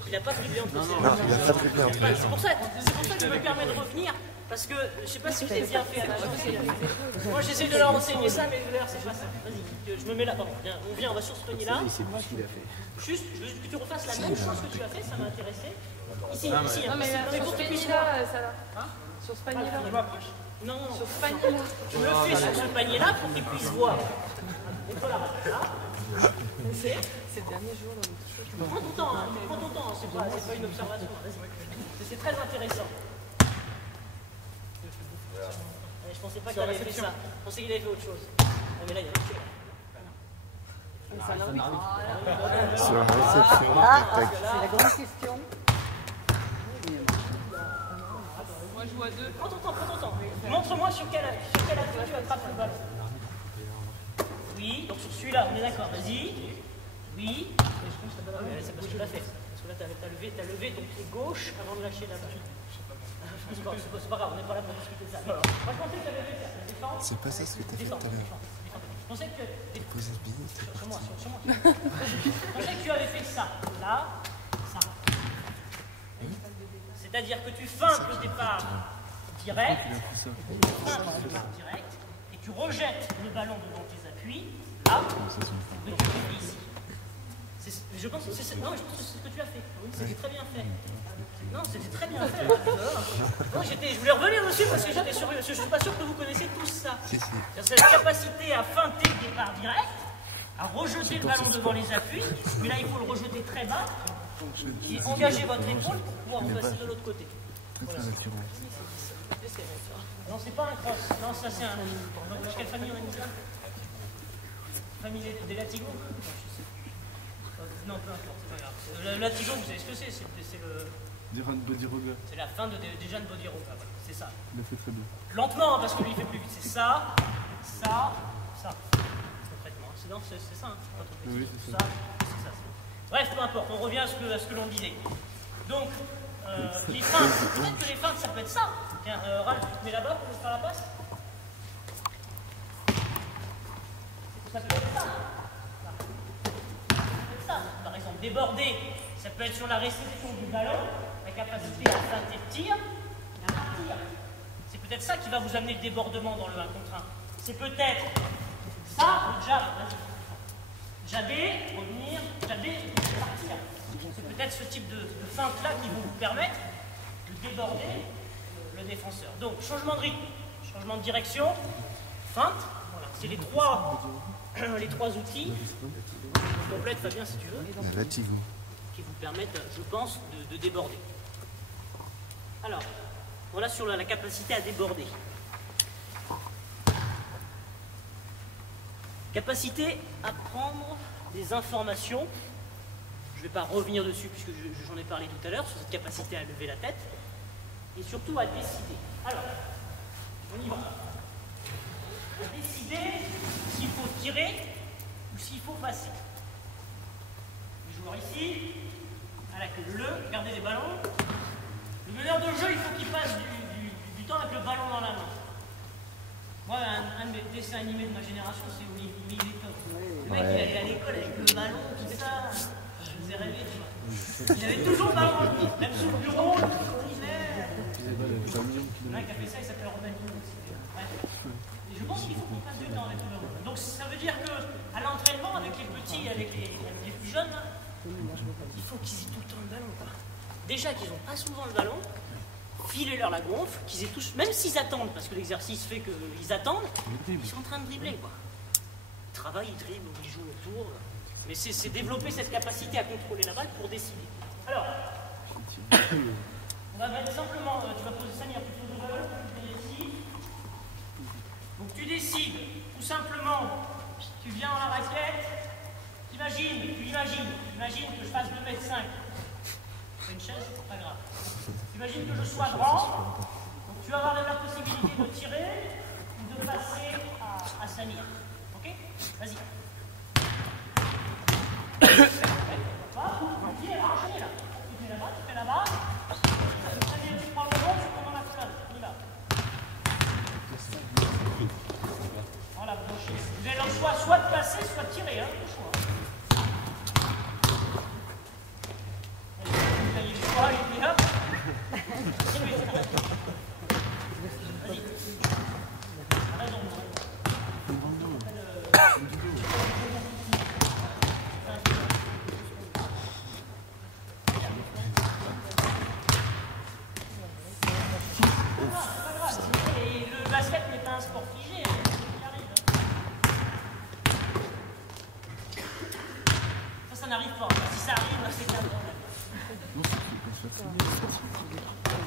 Il n'a pas dribblé entre ses Non, il a pas très bien. C'est pour ça que je me permets de revenir, parce que je ne sais pas si vous avez bien fait. Moi j'essaie de leur enseigner ça, mais d'ailleurs c'est pas ça. Vas-y, je me mets là. Pardon. On vient, on va sur ce panier-là. C'est pas ce qu'il a fait. Juste, je veux que tu refasses la même chose que tu as fait, ça m'a intéressé. Ici, ici. Non, mais sur ce panier-là, ça va. Sur ce panier-là. Non, Sur ce panier-là. tu le fais sur ce panier-là pour qu'ils puissent voir. Et toi là. C'est le dernier jour. Prends ton temps, hein. Prends ton temps, c'est pas une observation. Vas-y. C'est très intéressant. Je pensais pas qu'il avait fait ça. Je pensais qu'il avait fait autre chose. Ah, mais là, il y a autre chose. Sur la réception, tac, tac. C'est la grande question. Moi, je vois deux. Prends ton temps. Montre-moi sur quel appui tu attrapes le ballon. Oui, donc sur celui-là, on est d'accord. Vas-y. Oui. C'est parce que tu l'as fait. Parce que là, t'as levé ton pied gauche avant de lâcher la balle. C'est pas grave, on n'est pas là pour discuter de ça. Moi, je pensais que tu avais fait ça. Défends. C'est pas ça ce que tu as fait tout à l'heure. Je pensais que... Poser ce billet. Sur moi. Je pensais que tu avais fait ça. Là, ça. C'est-à-dire que tu feintes le départ direct, et tu rejettes le ballon devant tes appuis, là, mais tu le fais ici. Je pense que c'est ce que tu as fait. Oui, c'était très bien fait. Non, c'était très bien fait. Non, je voulais revenir dessus parce que j'étais sûr. Je ne suis pas sûr que vous connaissez tous ça. C'est la capacité à feinter le départ direct, à rejeter le ballon devant les appuis, mais là il faut le rejeter très bas, et engager votre épaule pour pouvoir vous passer de l'autre côté. Voilà. Non, c'est pas un cross. Non, ça c'est un. Quelle famille on a mis ça? Famille des Latigo? Non, peu importe, c'est pas grave. La Tijon, vous savez ce que c'est? C'est le... Diran Bodiroga. C'est la fin de Dejan Bodiroga, voilà, c'est ça. Il a fait très bien. Lentement, hein, parce que lui il fait plus vite. C'est ça, ça, ça. Concrètement, c'est ça, hein. Pas trop Oui, précis. c'est Ça, c'est ça. Bref, peu importe, on revient à ce que l'on disait. Donc, les feintes, peut-être que les feintes, ça peut être ça. Tiens, Ralph, tu te mets là-bas pour faire la passe. Ça peut être ça. Ça peut être ça. Par exemple, déborder, ça peut être sur la réception du ballon, la capacité à feinter le tir et à partir. C'est peut-être ça qui va vous amener le débordement dans le 1 contre 1. C'est peut-être ça, le jab. Jabber, revenir, jabber, partir. C'est peut-être ce type de feinte-là qui vont vous permettre de déborder le défenseur. Donc, changement de rythme, changement de direction, feinte. Voilà, c'est les trois outils. Complète, Fabien, si tu veux. La Tigon. Qui vous permettent, je pense, de déborder. Alors, voilà sur la capacité à déborder. Capacité à prendre des informations. Je ne vais pas revenir dessus puisque j'en ai parlé tout à l'heure, sur cette capacité à lever la tête. Et surtout à décider. Alors, on y va. À décider s'il faut tirer ou s'il faut passer. Les joueurs ici, à la queue bleue, gardez les ballons. Le meneur de jeu, il faut qu'il passe du temps avec le ballon dans la main. Moi, un de mes dessins animés de ma génération, c'est Willy Top. Le mec, il allait à l'école avec le ballon, tout ça. Je me faisais rêver, tu vois. Il avait toujours le ballon dans le pied, même sous le bureau, il courait. Le mec qui a fait ça, il s'appelle Robin Guillaume. Et je pense qu'il faut qu'on passe du temps avec le ballon. Donc ça veut dire qu'à l'entraînement, avec les petits, avec les plus jeunes, il faut qu'ils aient tout le temps le ballon, quoi. Déjà qu'ils n'ont pas souvent le ballon, filez-leur la gonfle, qu'ils aient tous, même s'ils attendent, parce que l'exercice fait qu'ils attendent, ils sont en train de dribbler, quoi. Ils travaillent, ils dribblent, ils jouent autour. Mais c'est développer cette capacité à contrôler la balle pour décider. Alors, on va mettre simplement, tu vas poser Samir, tu poses le ballon, tu viens ici. Donc tu décides, tout simplement, tu viens dans la raquette, tu imagines que je fasse 2,5 m. Une chaise, c'est pas grave. Imagine que je sois grand, donc tu vas avoir la possibilité de tirer ou de passer à Samir. Ok? Vas-y. Qui est là? Enchaînez là. Tu fais là-bas, tu fais là-bas. Samir, tu prends le ballon, tu prends dans la flamme. On y va. Voilà, vous enchaînez. Vous avez le choix soit de passer, soit de tirer, hein, le choix. Il est là. Vas-y. Raison. Et le basket n'est pas un sport figé, hein. Il arrive. Ça n'arrive pas. Si ça arrive, c'est qu'un problème.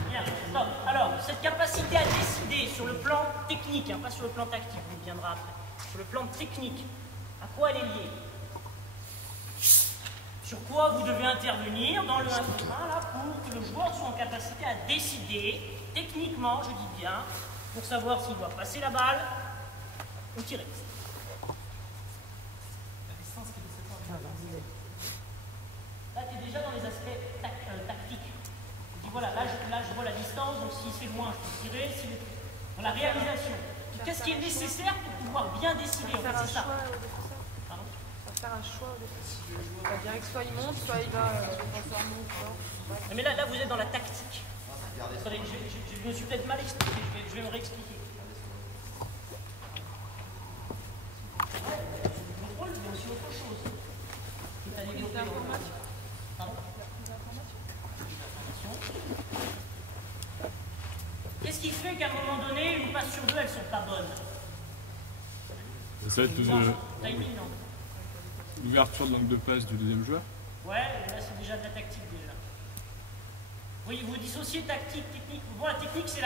Bien, stop. Alors, cette capacité à décider sur le plan technique, hein, pas sur le plan tactique, on y viendra après, sur le plan technique, à quoi elle est liée? Sur quoi vous devez intervenir dans le 1 contre 1 là, pour que le joueur soit en capacité à décider, techniquement, je dis bien, pour savoir s'il doit passer la balle ou tirer. Là, tu es déjà dans les aspects tactiques. Tu dis, voilà, là, je vois la distance, donc s'il fait loin, je peux tirer. Dans la réalisation, qu'est-ce qui est nécessaire pour pouvoir bien décider? En fait, c'est ça. Pardon? Faire un choix au défenseur. On dirait que soit il monte, soit il va défenseur monte. Mais là, vous êtes dans la tactique. Attendez, je me suis peut-être mal expliqué, je vais me réexpliquer. Le contrôle, mais aussi autre chose. C'est à développer. Pardon? Qu'est-ce qui fait qu'à un moment donné, une passe sur deux, elles ne sont pas bonnes? Ça va être Timing, non? l'ouverture de l'angle de passe du deuxième joueur. Ouais, là c'est déjà de la tactique déjà. Oui, vous dissociez tactique, technique. Bon, la technique, c'est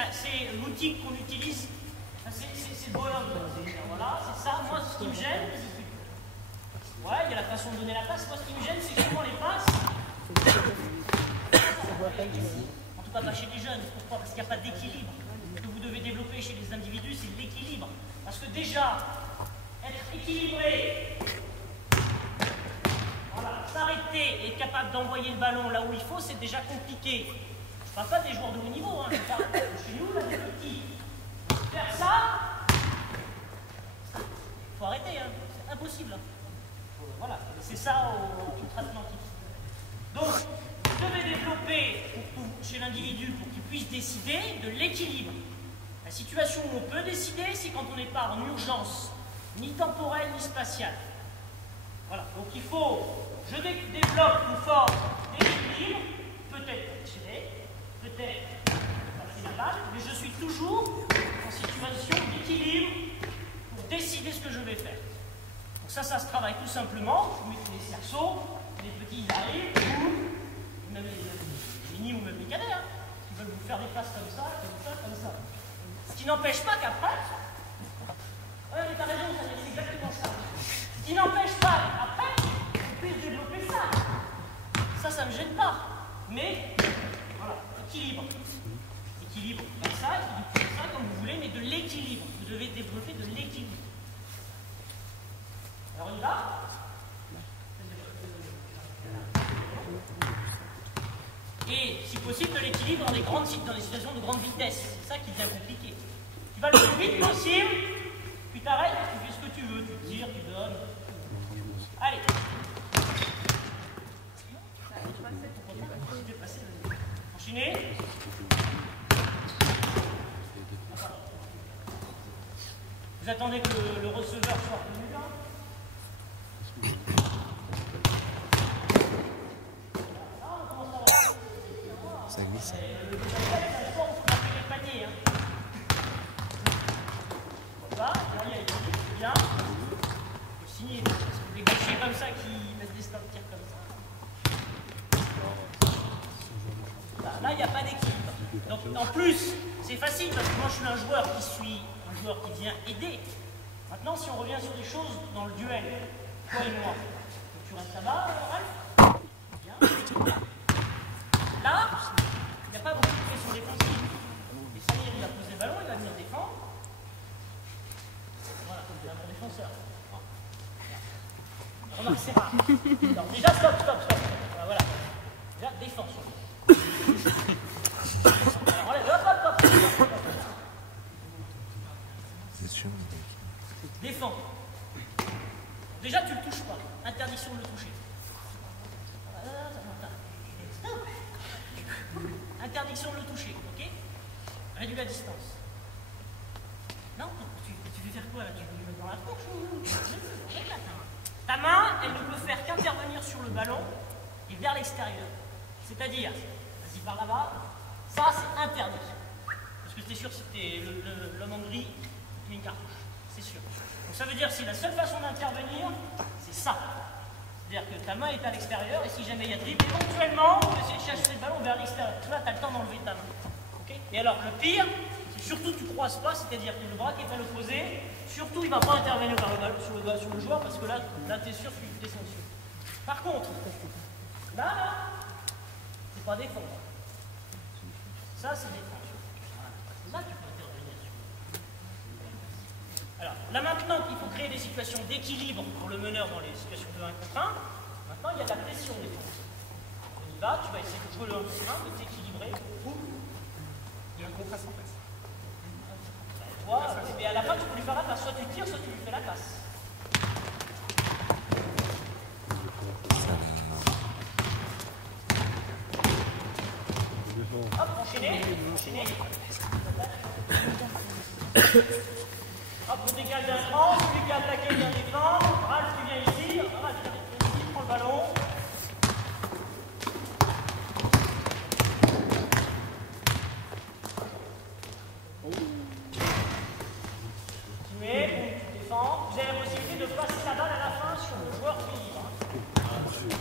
l'outil qu'on utilise. C'est le bonhomme. Voilà, c'est ça. Moi, ce qui me gêne, Ouais, il y a la façon de donner la passe. Moi, ce qui me gêne, c'est que souvent les passes. En tout cas, pas chez les jeunes. Pourquoi? Parce qu'il n'y a pas d'équilibre. Ce que vous devez développer chez les individus, c'est l'équilibre. Parce que déjà, être équilibré, voilà, s'arrêter et être capable d'envoyer le ballon là où il faut, c'est déjà compliqué. Je ne parle pas des joueurs de haut niveau, hein. Je parle chez nous, là, des petits. Faire ça, il faut arrêter, hein. C'est impossible. Voilà, c'est ça au outre-Atlantique. Donc, vous devez développer chez l'individu pour qu'il puisse décider de l'équilibre. La situation où on peut décider, c'est quand on n'est pas en urgence, ni temporelle, ni spatiale. Voilà, donc il faut, je développe une forme d'équilibre, peut-être tirer, peut-être passer la balle, mais je suis toujours en situation d'équilibre pour décider ce que je vais faire. Donc ça se travaille tout simplement. Je mets les cerceaux, les petits ils arrivent, ou même les mini ou même les cadets, hein, qui veulent vous faire des passes comme ça, comme ça, comme ça. Ce qui n'empêche pas qu'après, ouais mais t'as raison, c'est exactement ça. Ce qui n'empêche pas qu'après, vous puissiez développer ça. Ça ne me gêne pas. Mais, voilà, équilibre. Équilibre comme ça, comme vous voulez, mais de l'équilibre. Vous devez développer de l'équilibre. Alors on y va. Et, si possible, de l'équilibre dans des situations de grande vitesse. C'est ça qui devient compliqué. Tu vas le plus vite possible, puis t'arrêtes, tu fais ce que tu veux, tu tires, tu donnes. Allez. Enchaînez. Vous attendez que le receveur soit revenu là. Ça glisse. Bien. Signer. Parce que les gauchers comme ça qui mettent des stands de tir comme ça. Là, il n'y a pas d'équilibre. Donc, en plus, c'est facile parce que moi, je suis un joueur qui vient aider. Maintenant, si on revient sur des choses dans le duel, toi et moi, donc tu restes là-bas, Ralph. Bien. Là, il n'y a pas beaucoup de pression défensive. Et Samir, il va poser le ballon, il va venir défendre. Voilà, c'est un bon défenseur. Remarque, c'est rare. Alors, déjà, stop. Voilà. Déjà, défense. Alors, allez, hop. C'est sûr. Défends. Déjà, tu ne le touches pas. Interdiction de le toucher. Stop. Interdiction de le toucher, ok? Réduis la distance. Non, tu veux faire quoi là? Tu veux lui mettre dans la tronche ou... Ta main, elle ne peut faire qu'intervenir sur le ballon et vers l'extérieur. C'est-à-dire, vas-y par là-bas, ça c'est interdit. Parce que c'est sûr, si t'es l'homme en gris, tu mets une cartouche. C'est sûr. Donc ça veut dire que la seule façon d'intervenir, c'est ça. C'est-à-dire que ta main est à l'extérieur et si jamais il y a dribble, éventuellement, on va essayer de chercher le ballon vers l'extérieur. Là, tu as le temps d'enlever ta main. Okay, et alors, le pire, c'est surtout tu ne croises pas, c'est-à-dire que le bras qui est à l'opposé, surtout il ne va pas intervenir par le ballon, sur le joueur parce que là tu es sûr que tu es sanctionné. Par contre, là, c'est pas défendre. Ça, c'est défendre. Là, tu peux intervenir sur. Alors, là maintenant qu'il faut créer des situations d'équilibre pour le meneur dans les situations de 1 contre 1, maintenant il y a de la pression défensive. On y va, tu vas essayer de jouer le 1 contre 1, de t'équilibrer. Il y a un contrat sans passe. Toi, mais à la fin tu peux lui faire la passe, soit tu tires, soit tu lui fais la passe. Hop, enchaînez. Hop, on décale d'un cran, celui qui a attaqué vient défendre. Ralph, tu viens ici. Ralph, tu viens ici, prends le ballon. Continuez, tu défends. Vous avez la possibilité de passer la balle à la fin sur le joueur qui est libre. Continuez.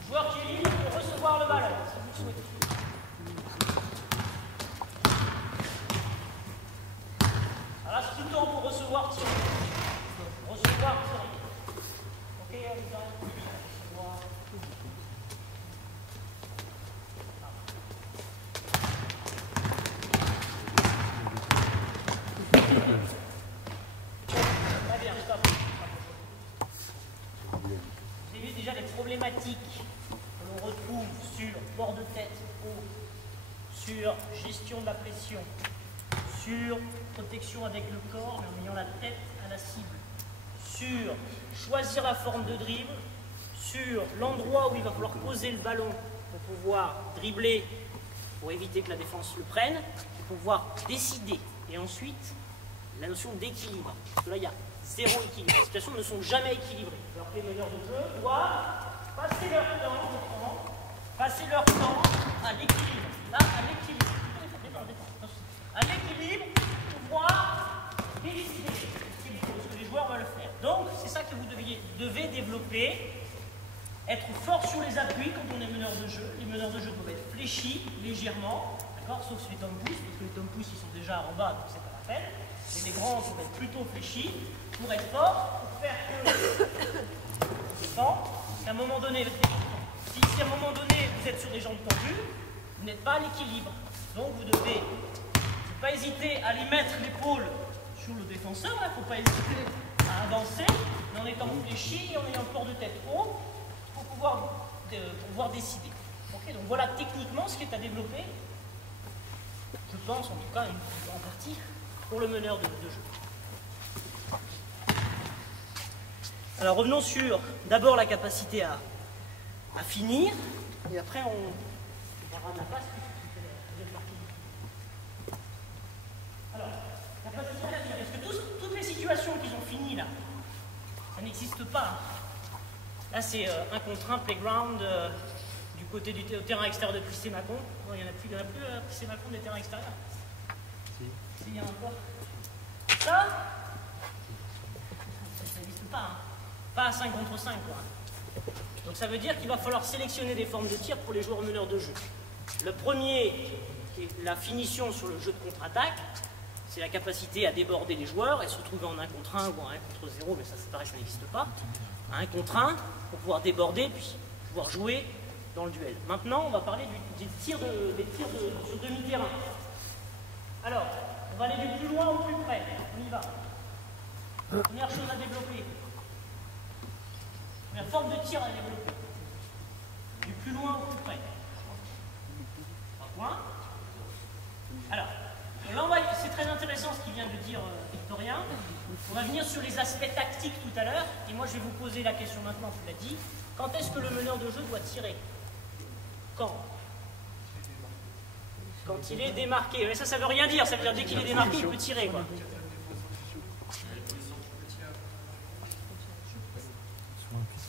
Le joueur qui est libre peut recevoir le ballon, si vous le souhaitez. Voilà, c'est tout le temps pour recevoir, tirer. Recevoir, tirer. Ok, Alisa? Recevoir. Très bien, stop. Vous avez vu déjà les problématiques que l'on retrouve sur port de tête haut, sur gestion de la pression, sur protection avec le corps mais en ayant la tête à la cible, sur choisir la forme de dribble, sur l'endroit où il va falloir poser le ballon pour pouvoir dribbler, pour éviter que la défense le prenne, pour pouvoir décider. Et ensuite, la notion d'équilibre. Parce que là, il y a zéro équilibre. Les situations ne sont jamais équilibrées. Alors que les meneurs de jeu doivent passer leur temps à l'équilibre. Là, à l'équilibre. À l'équilibre, pouvoir décider ce que les joueurs veulent faire. Donc, c'est ça que vous devez développer. Être fort sur les appuis quand on est meneur de jeu. Les meneurs de jeu doivent être fléchis légèrement, d'accord, sauf sur les tom pouces, parce que les tom pouces ils sont déjà en bas, donc c'est pas la peine. Mais les grands doivent être plutôt fléchis pour être forts, pour faire que qu'à un moment donné, si à un moment donné vous êtes sur des jambes tendues, vous n'êtes pas à l'équilibre. Donc vous devez ne pas hésiter à aller mettre l'épaule sur le défenseur, il ne faut pas hésiter à avancer, mais en étant fléchi et en ayant le port de tête haut pour pouvoir décider. Okay, donc voilà techniquement ce qui est à développer, je pense en tout cas en partie, pour le meneur de jeu. Alors revenons sur d'abord la capacité à finir, et après on parlera de la passe. Alors, la capacité à finir, parce que toutes les situations qu'ils ont finies là, ça n'existe pas. Là c'est un contre un playground du côté du terrain extérieur de Plissé-Mâcon. Non, il n'y en a plus à Plissé-Mâcon des terrains extérieurs. Si, il y en a encore. Ça n'existe pas. Hein. Pas à 5 contre 5, quoi. Donc ça veut dire qu'il va falloir sélectionner des formes de tir pour les joueurs meneurs de jeu. Le premier, qui est la finition sur le jeu de contre-attaque, c'est la capacité à déborder les joueurs et se retrouver en 1 contre 1 ou en 1 contre 0, mais ça c'est pareil, ça n'existe pas. 1 contre 1, pour pouvoir déborder, puis pouvoir jouer dans le duel. Maintenant, on va parler des tirs sur demi-terrain. Alors, on va aller du plus loin au plus près. On y va. Première chose à développer. Première forme de tir à développer. Du plus loin au plus près. 3 points. Alors, là, c'est très intéressant ce qu'il vient de dire Victorien. On va venir sur les aspects tactiques tout à l'heure. Et moi, je vais vous poser la question maintenant, tu l'as dit. Quand est-ce que le meneur de jeu doit tirer? Quand il est démarqué. Mais ça veut rien dire. Ça veut dire dès qu'il est démarqué, il peut tirer, quoi.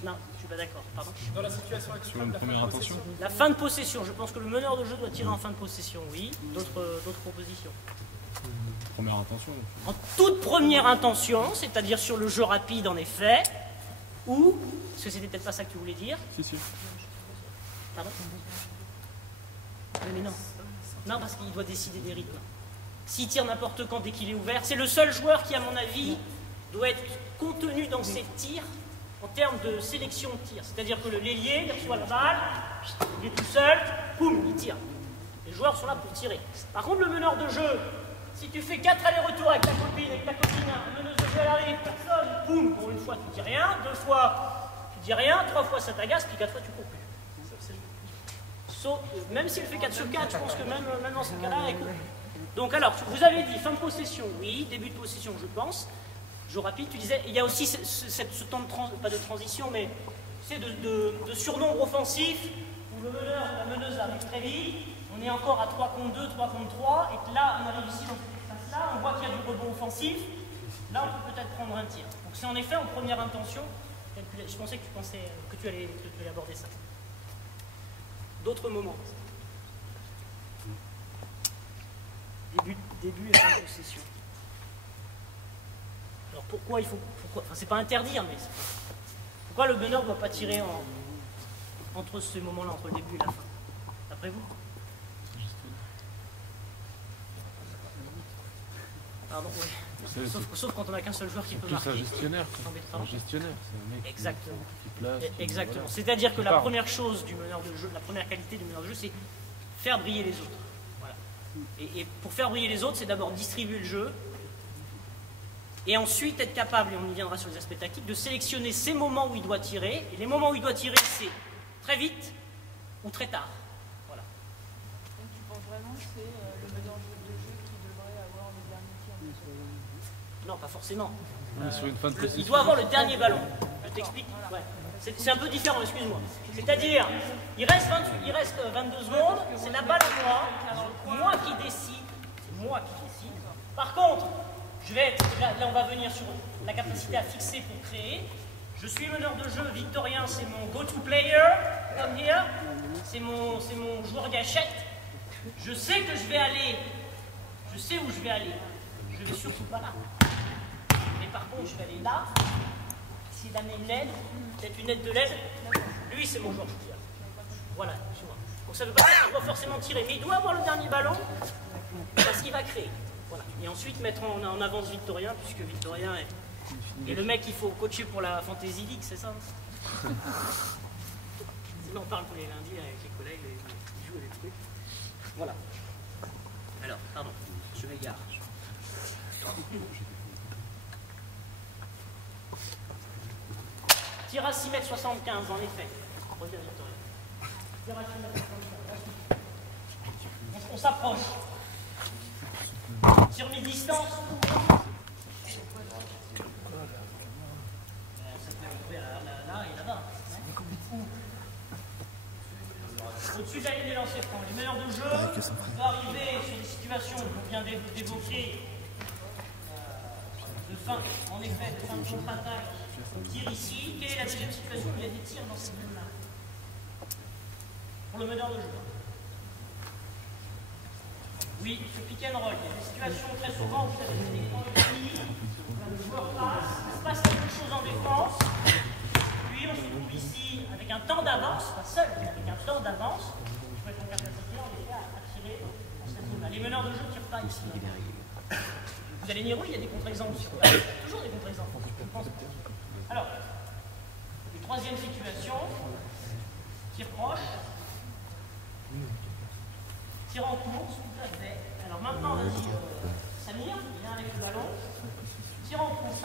Non, je suis pas d'accord. Pardon. Dans la situation Sur actuelle, une la première fin de intention. La fin de possession. Je pense que le meneur de jeu doit tirer en fin de possession, oui. D'autres propositions. Première intention. En toute première intention, c'est-à-dire sur le jeu rapide en effet, ou, est-ce que c'était peut-être pas ça que tu voulais dire? Si. Pardon? Mais non. Non, parce qu'il doit décider des rythmes. S'il tire n'importe quand dès qu'il est ouvert, c'est le seul joueur qui, à mon avis, doit être contenu dans ses tirs en termes de sélection de tir. C'est-à-dire que l'ailier, il reçoit la balle, il est tout seul, boum, il tire. Les joueurs sont là pour tirer. Par contre, le meneur de jeu, si tu fais 4 allers-retours avec ta copine, la meneuse de jeu elle arrive, personne, boum, pour une fois tu dis rien, 2 fois tu dis rien, 3 fois ça t'agace, puis 4 fois tu cours plus. Même s'il fait 4 sur 4, je pense que même dans ce cas-là, écoute. Donc alors, vous avez dit fin de possession, oui, début de possession, je pense. Jeu rapide, tu disais, il y a aussi ce temps de pas de transition, mais c'est de surnombre offensif, où le meneur, la meneuse arrive très vite, on est encore à 3 contre 2, 3 contre 3, et que là, on arrive ici dans cet espace-là, on voit qu'il y a du rebond offensif, là on peut peut-être prendre un tir. Donc c'est en effet en première intention, je pensais que tu allais aborder ça. D'autres moments. Début et fin de possession. Alors pourquoi il faut... Enfin, c'est pas interdire, mais... Pourquoi le meneur ne doit pas tirer entre ces moments-là, entre le début et la fin? D'après vous? Pardon, oui. Sauf quand on n'a qu'un seul joueur qui peut Plus un marquer. gestionnaire. Pardon. Un gestionnaire, c'est un mec Exactement. qui place. Exactement. Voilà. C'est-à-dire que la Part. première chose du meneur de jeu, la première qualité du meneur de jeu, c'est faire briller les autres. Voilà. Et pour faire briller les autres, c'est d'abord distribuer le jeu et ensuite être capable, et on y viendra sur les aspects tactiques, de sélectionner ces moments où il doit tirer. Et les moments où il doit tirer, c'est très vite ou très tard. Voilà. Donc tu penses vraiment que c'est le meneur de jeu qui devrait avoir le dernier tir? Non, pas forcément. Ouais, sur une fin de Il possession. doit avoir le dernier ballon. Je t'explique. Ouais. C'est un peu différent, excuse-moi. C'est-à-dire, il reste 22 secondes, c'est la balle à moi, c'est moi qui décide. C'est moi qui décide. Par contre, là on va venir sur la capacité à fixer pour créer. Je suis meneur de jeu, Victorien, c'est mon go-to player, comme here. C'est mon joueur gâchette. Je sais que je vais aller, je sais où je vais aller. Je vais surtout pas là. Mais par contre, je vais aller là. Essayer d'amener une aide, peut-être une aide de l'aide. Lui, c'est mon joueur shooter. Voilà, tu vois. Donc ça ne veut pas dire qu'il doit forcément tirer, mais il doit avoir le dernier ballon parce qu'il va créer. Voilà. Et ensuite mettre en avance Victorien, puisque Victorien est le mec qu'il faut coacher pour la Fantasy League, c'est ça? Sinon on parle tous les lundis avec les collègues, ils jouent des trucs. Voilà. Alors, pardon, je m'égare. Tir à 6,75 m, en effet. Reviens, Victorien. Tir à 6,75 m. On s'approche. Tir mi-distance. Là et là-bas. Au-dessus de la ligne des lancers francs. Les meneurs de jeu vont arriver sur des situations qu'on vient d'évoquer de fin, en effet, de fin de contre-attaque. On tire ici. Quelle est la deuxième situation où il y a des tirs dans cette zone-là? Pour le meneur de jeu. Oui, sur pick and roll, il y a des situations très souvent où vous avez des écrans de prix, le joueur passe, il se passe quelque chose en défense, puis on se trouve ici avec un temps d'avance, pas seul, mais avec un temps d'avance, je vais être en capacité en effet à tirer dans cette zone-là. Les meneurs de jeu ne tirent pas ici. Vous allez dire oui, il y a des contre-exemples sur toujours des contre-exemples. Alors, une troisième situation, tir proche. Tir en course, tout à fait. Alors maintenant, vas-y, Samir, viens avec le ballon. Tir en course.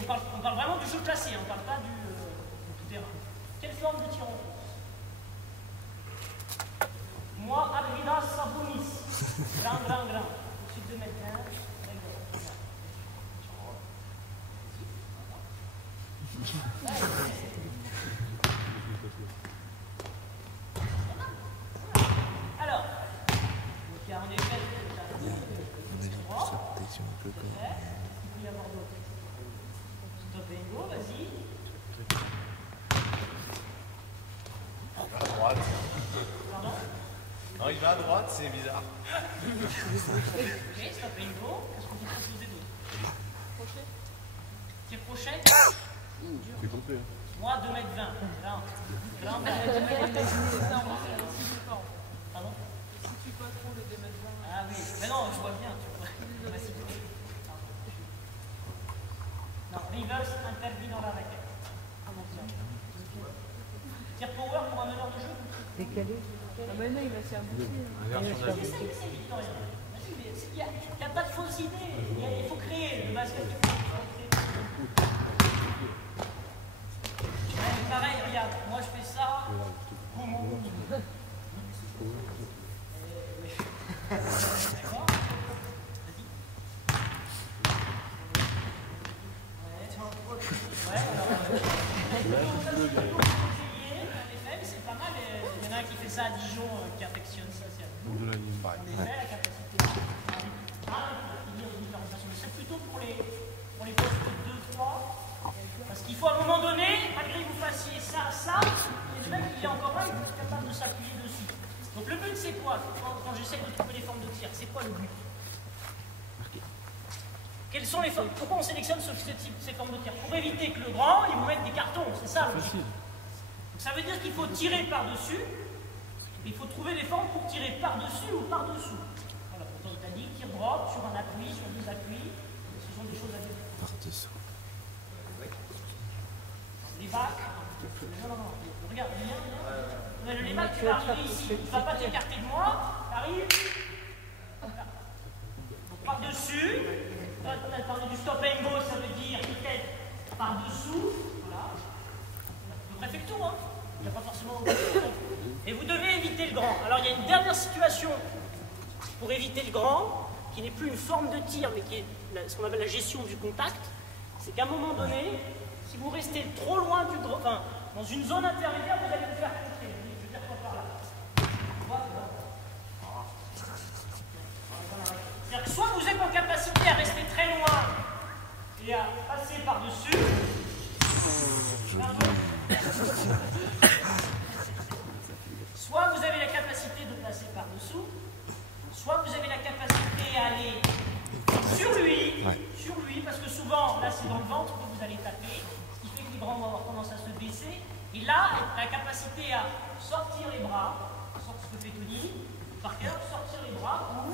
On parle vraiment du jeu placé, on ne parle pas du tout-terrain. Quelle forme de tir en course? Moi, Abrida Sabounis. Grand. Ensuite de mettre un. Alors, donc il y a en effet protection un peu quand même. il peut y avoir d'autres. Stop and go, vas-y. Il va à droite. Pardon? Non, il va à droite, c'est bizarre. Ok, stop and go. Qu'est-ce qu'on peut proposer d'autre? Crochet. Tir crochet. C'est complet. Moi, 2,20 m. Grand. Pardon? Si tu pas trop le 2,20 m. Ah oui, mais non, je vois bien, tu vois. Non, reverse interdit dans la raquette. Tir power pour un meneur de jeu? Ah ben non, il va s'y aboutir. C'est Victorien. Vas-y, mais il n'y a pas de fausse idée. Il faut créer le basket. Ouais, pareil, regarde, moi je fais ça. Boum, boum, boum. D'accord? Vas-y. Ouais, alors. En effet, mais c'est pas mal. Il y en a un qui fait ça à Dijon, qui affectionne ça. C'est De la ligne. en effet, la capacité à finir de différenciation. Mais c'est plutôt pour les postes 2-3. Parce qu'il faut à un moment donné, malgré que vous fassiez ça, et même qu'il y a encore un qui est capable de s'appuyer dessus. Donc le but c'est quoi quand j'essaie de trouver les formes de tir? C'est quoi le but? Quelles sont les formes? Pourquoi on sélectionne ces formes de tir? Pour éviter que le grand, il vous mette des cartons, c'est ça le but. Facile. Donc, ça veut dire qu'il faut tirer par-dessus, il faut trouver des formes pour tirer par-dessus ou par-dessous. Voilà, pourtant tu as dit, dessous. Les bacs. Non. Regarde, viens. Les bacs, tu vas arriver ici. Tu ne vas pas t'écarter de moi. Arrive. Par-dessus. On a parlé du stop and go, ça veut dire peut-être par-dessous. Voilà. On fait le tour, hein. Il n'y a pas forcément. Et vous devez éviter le grand. Alors il y a une dernière situation pour éviter le grand, qui n'est plus une forme de tir, mais qui est ce qu'on appelle la gestion du contact. C'est qu'à un moment donné, si vous restez trop loin du grand, enfin, dans une zone intermédiaire, vous allez vous faire contrer. Je veux dire quoi par là? C'est-à-dire que soit vous êtes en capacité à rester très loin et à passer par-dessus, soit vous avez la capacité de passer par-dessous, soit vous avez la capacité à aller sur lui, parce que souvent, là c'est dans le ventre que vous allez taper, ce qui fait que les bras vont avoir tendance à se baisser, et là, la capacité à sortir les bras, sortir ce que fait Tony, par cœur, sortir les bras pour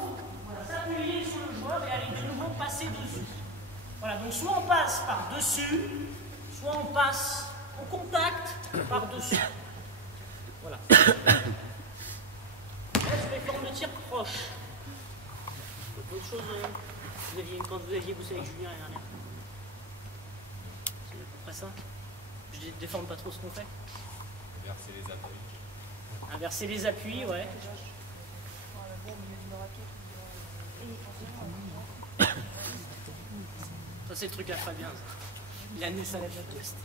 s'appuyer sur le joueur et aller de nouveau passer dessus. Voilà, donc soit on passe par-dessus, soit on passe en contact par-dessus. Voilà. Là, sur les formes de tir proches. D'autres choses quand vous aviez bossé avec Julien l'année dernière. C'est à peu près ça. Je ne déforme pas trop ce qu'on fait. Inverser les appuis. Inverser les appuis, ouais. Ça c'est le truc à Fabien. Il a amené ça à la test.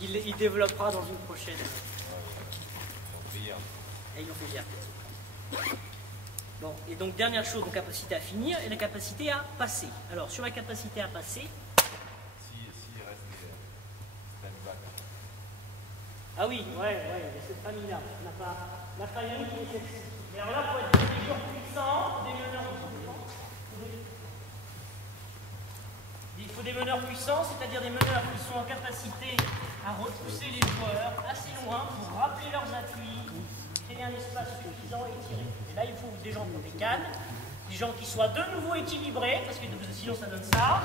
Il développera dans une prochaine. Et ils l'ont fait hier. Bon, et donc dernière chose, donc capacité à finir et la capacité à passer. Alors sur la capacité à passer. Si il reste des stand-back. Ah oui, ouais, il y a cette famille-là. On n'a pas la famille qui est celle-ci. Mais alors là, il faut être des joueurs puissants, des meneurs puissants. Il faut des meneurs puissants, c'est-à-dire des meneurs qui sont en capacité à repousser les joueurs assez loin pour rappeler leurs appuis, créer un espace suffisant et tirer. Et là, il faut des gens qui ont des cannes, des gens qui soient de nouveau équilibrés, parce que sinon ça donne ça.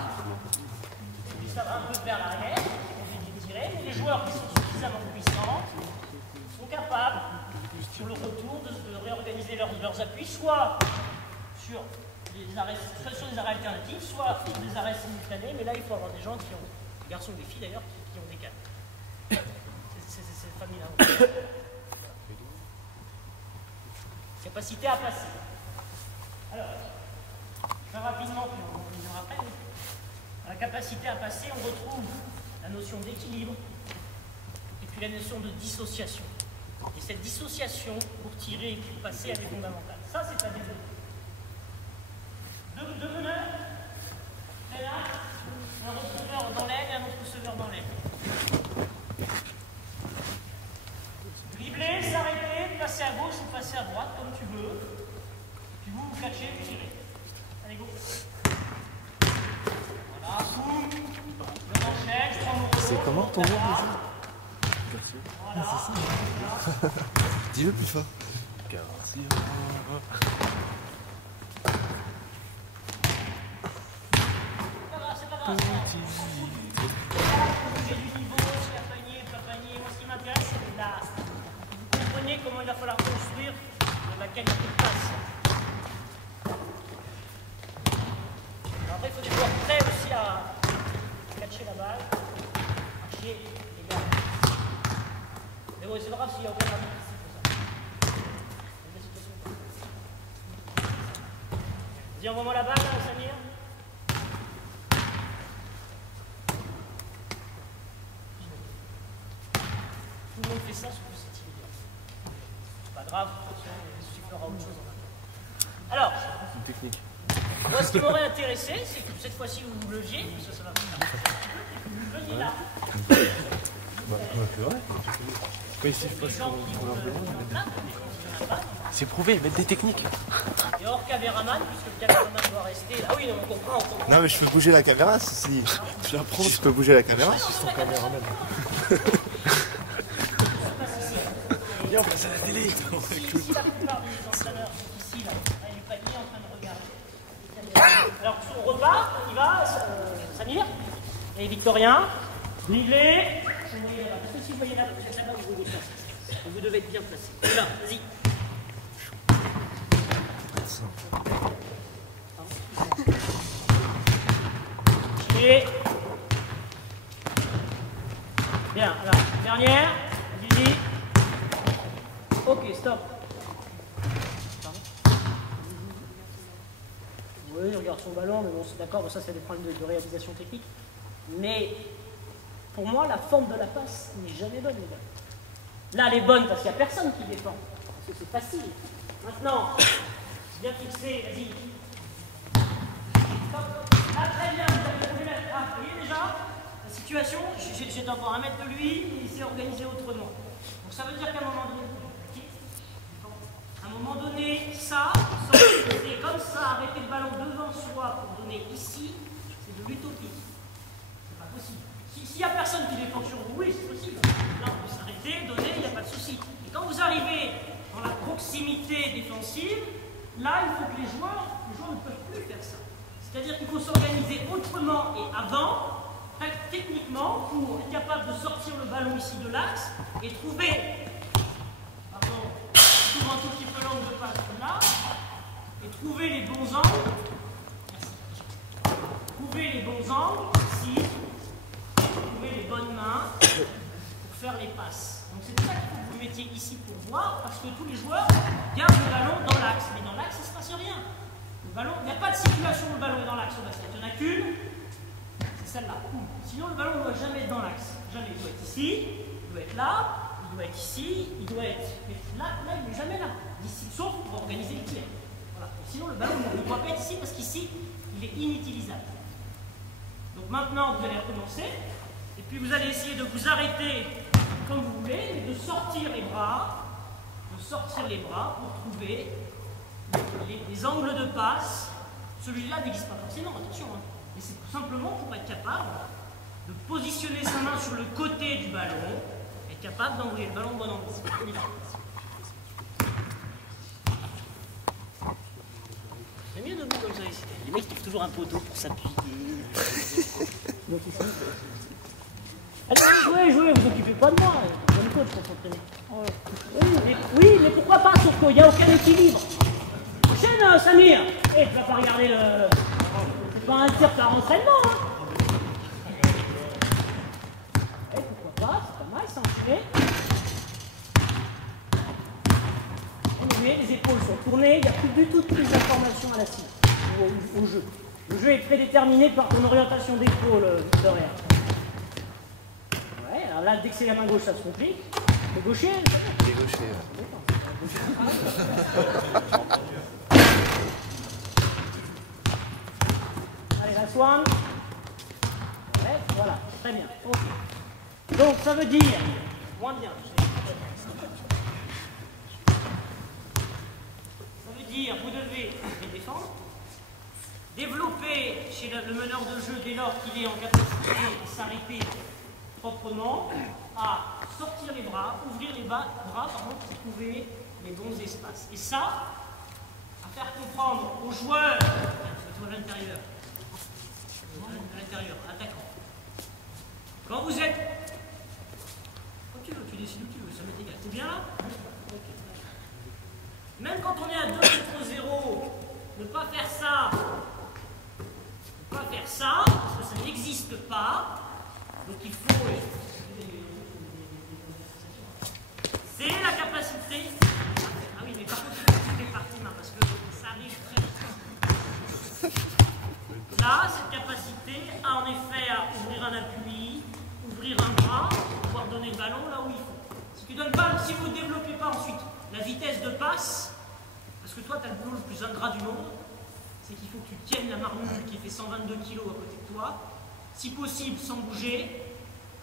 Et puis ça va un peu vers l'arrière, on fait tirer. Mais les joueurs qui sont suffisamment puissants sont capables, sur le retour, de réorganiser leurs appuis, soit sur des arrêts alternatifs, soit sur des arrêts simultanés. Mais là, il faut avoir des gens qui ont, des garçons ou des filles d'ailleurs, qui ont des cannes. C'est cette famille-là. Capacité à passer. Alors, très rapidement, puis on reviendra après. Dans la capacité à passer, on retrouve la notion d'équilibre et puis la notion de dissociation. Et cette dissociation, pour tirer et pour passer, elle est fondamentale. Ça, c'est à développer. Deux meneurs, un receveur dans l'aile et un autre receveur dans l'aile. Dribbler, s'arrêter, passer à gauche ou passer à droite, comme tu veux. Puis vous catchez, vous tirez. Allez, go. Voilà, boum. Je m'enchaîne, je prends mon rôle. C'est comment ton nom déjà? Voilà. C'est ça. Dis-le plus fort. Garcia. C'est pas grave. J'ai du niveau, c'est à panier, pas panier. Moi, ce qui m'intéresse, c'est là. Vous comprenez comment il va falloir construire la qualité de passe. Alors après, il faut des joueurs prêts aussi à catcher la balle, marcher et garder. Mais bon, c'est pas grave s'il n'y a aucun arbitre ici pour ça. Vas-y, envoie-moi la balle, Samir. Tout le monde fait ça, sauf que c'est timide. C'est pas grave, de toute façon, il fera autre chose en attendant. Alors, Une technique. moi, ce qui m'aurait intéressé, c'est que cette fois-ci, vous vous leviez, ça va vous veniez là. Bah, c'est vrai. Pourquoi ici je passe C'est prouvé, mettre des techniques. Et hors caméraman, puisque le caméraman doit rester là. Ah oui, non, on comprend, on comprend. Non mais je peux bouger la caméra si tu la prends. Je peux bouger la caméra. Ton caméraman. Viens, on passe à la télé. Si la plupart des entraîneurs sont ici, là, avec le panier en train de regarder. Alors, on repart, on y va. Samir. Et Victorien. Driblez. Parce que si vous voyez là, vous êtes là-bas, vous devez être placé. Vous devez être bien placé. Là, vas-y. Et... Bien, alors, dernière. Vas-y. Ok, stop. Oui, il regarde son ballon, mais bon, c'est d'accord, ça c'est des problèmes de réalisation technique. Mais pour moi, la forme de la passe n'est jamais bonne, les gars. Là, elle est bonne parce qu'il n'y a personne qui défend. Parce que c'est facile. Maintenant, bien fixé, vas-y. Ah, très bien, vous avez trouvé la... Ah, vous voyez déjà la situation, j'ai d'abord 1 mètre de lui, et il s'est organisé autrement. Donc ça veut dire qu'à un moment donné, ça, c'est comme ça, arrêter le ballon devant soi pour donner ici, c'est de l'utopie. C'est pas possible. S'il n'y a personne qui défend sur vous, oui, c'est possible. Là, on peut s'arrêter, donner, il n'y a pas de souci. Et quand vous arrivez dans la proximité défensive, là, il faut que les joueurs ne peuvent plus faire ça. C'est-à-dire qu'il faut s'organiser autrement et avant, techniquement, pour être capable de sortir le ballon ici de l'axe et trouver, pardon, j'ouvre un tout petit peu l'angle de passe là, et trouver les bons angles, merci, trouver les bons angles ici, trouver les bonnes mains pour faire les passes. Donc c'est ça qu'il faut que vous mettiez ici pour voir, parce que tous les joueurs gardent le ballon dans l'axe, mais dans l'axe il ne se passe rien. Le ballon, il n'y a pas de situation où le ballon est dans l'axe au basket, il n'y en a qu'une, c'est celle-là. Sinon le ballon ne doit jamais être dans l'axe, jamais. Il doit être ici, il doit être là, il doit être ici, il doit être là, il n'est jamais là, ici, sauf pour organiser le tir. Voilà. Sinon le ballon ne doit pas être ici parce qu'ici il est inutilisable. Donc maintenant vous allez recommencer, et puis vous allez essayer de vous arrêter comme vous voulez, mais de sortir les bras pour trouver les angles de passe. Celui-là n'existe pas forcément, attention, hein. Mais c'est tout simplement pour être capable de positionner sa main sur le côté du ballon, être capable d'envoyer le ballon au bon angle. C'est mieux debout comme ça ici. Les mecs trouvent toujours un poteau pour s'appuyer. Allez, jouez, vous occupez pas de moi. Bonne coach pour s'entraîner. Oui, mais pourquoi pas, sauf qu'il n'y a aucun équilibre. Enchaîne, Samir. Tu vas pas regarder le... C'est pas un tir par entraînement, hein. Pourquoi pas, c'est pas mal, c'est enchaîné. Les épaules sont tournées, il n'y a plus du tout de prise d'information à la cible, au jeu. Le jeu est prédéterminé par ton orientation d'épaule, Victorien. Ouais, alors là, dès que c'est la main gauche, ça se complique. Le gaucher, Les gauchers, allez, la swan. Ouais, voilà, très bien. Ok. Donc, ça veut dire, moins bien. Ça veut dire, vous devez les défendre, développer chez le meneur de jeu dès lors qu'il est en capacité de s'arrêter proprement, à sortir les bras, ouvrir les bras pour trouver les bons espaces. Et ça, à faire comprendre aux joueurs, à l'intérieur, attaquant. Quand vous êtes... Quand tu veux, tu décides où tu veux, ça m'est égal. T'es bien là? Okay. Même quand on est à 2 contre 0, ne pas faire ça. Ne pas faire ça, parce que ça n'existe pas. Donc il faut... C'est la capacité... Ah oui, mais par contre, il faut couper par tes mains, parce que ça arrive très vite. Là, cette capacité a en effet à ouvrir un appui, ouvrir un bras, pouvoir donner le ballon là où il faut. Si vous ne développez pas ensuite la vitesse de passe, parce que toi, tu as le boulot le plus ingrat du monde, c'est qu'il faut que tu tiennes la marmule qui fait 122 kg à côté de toi, si possible sans bouger,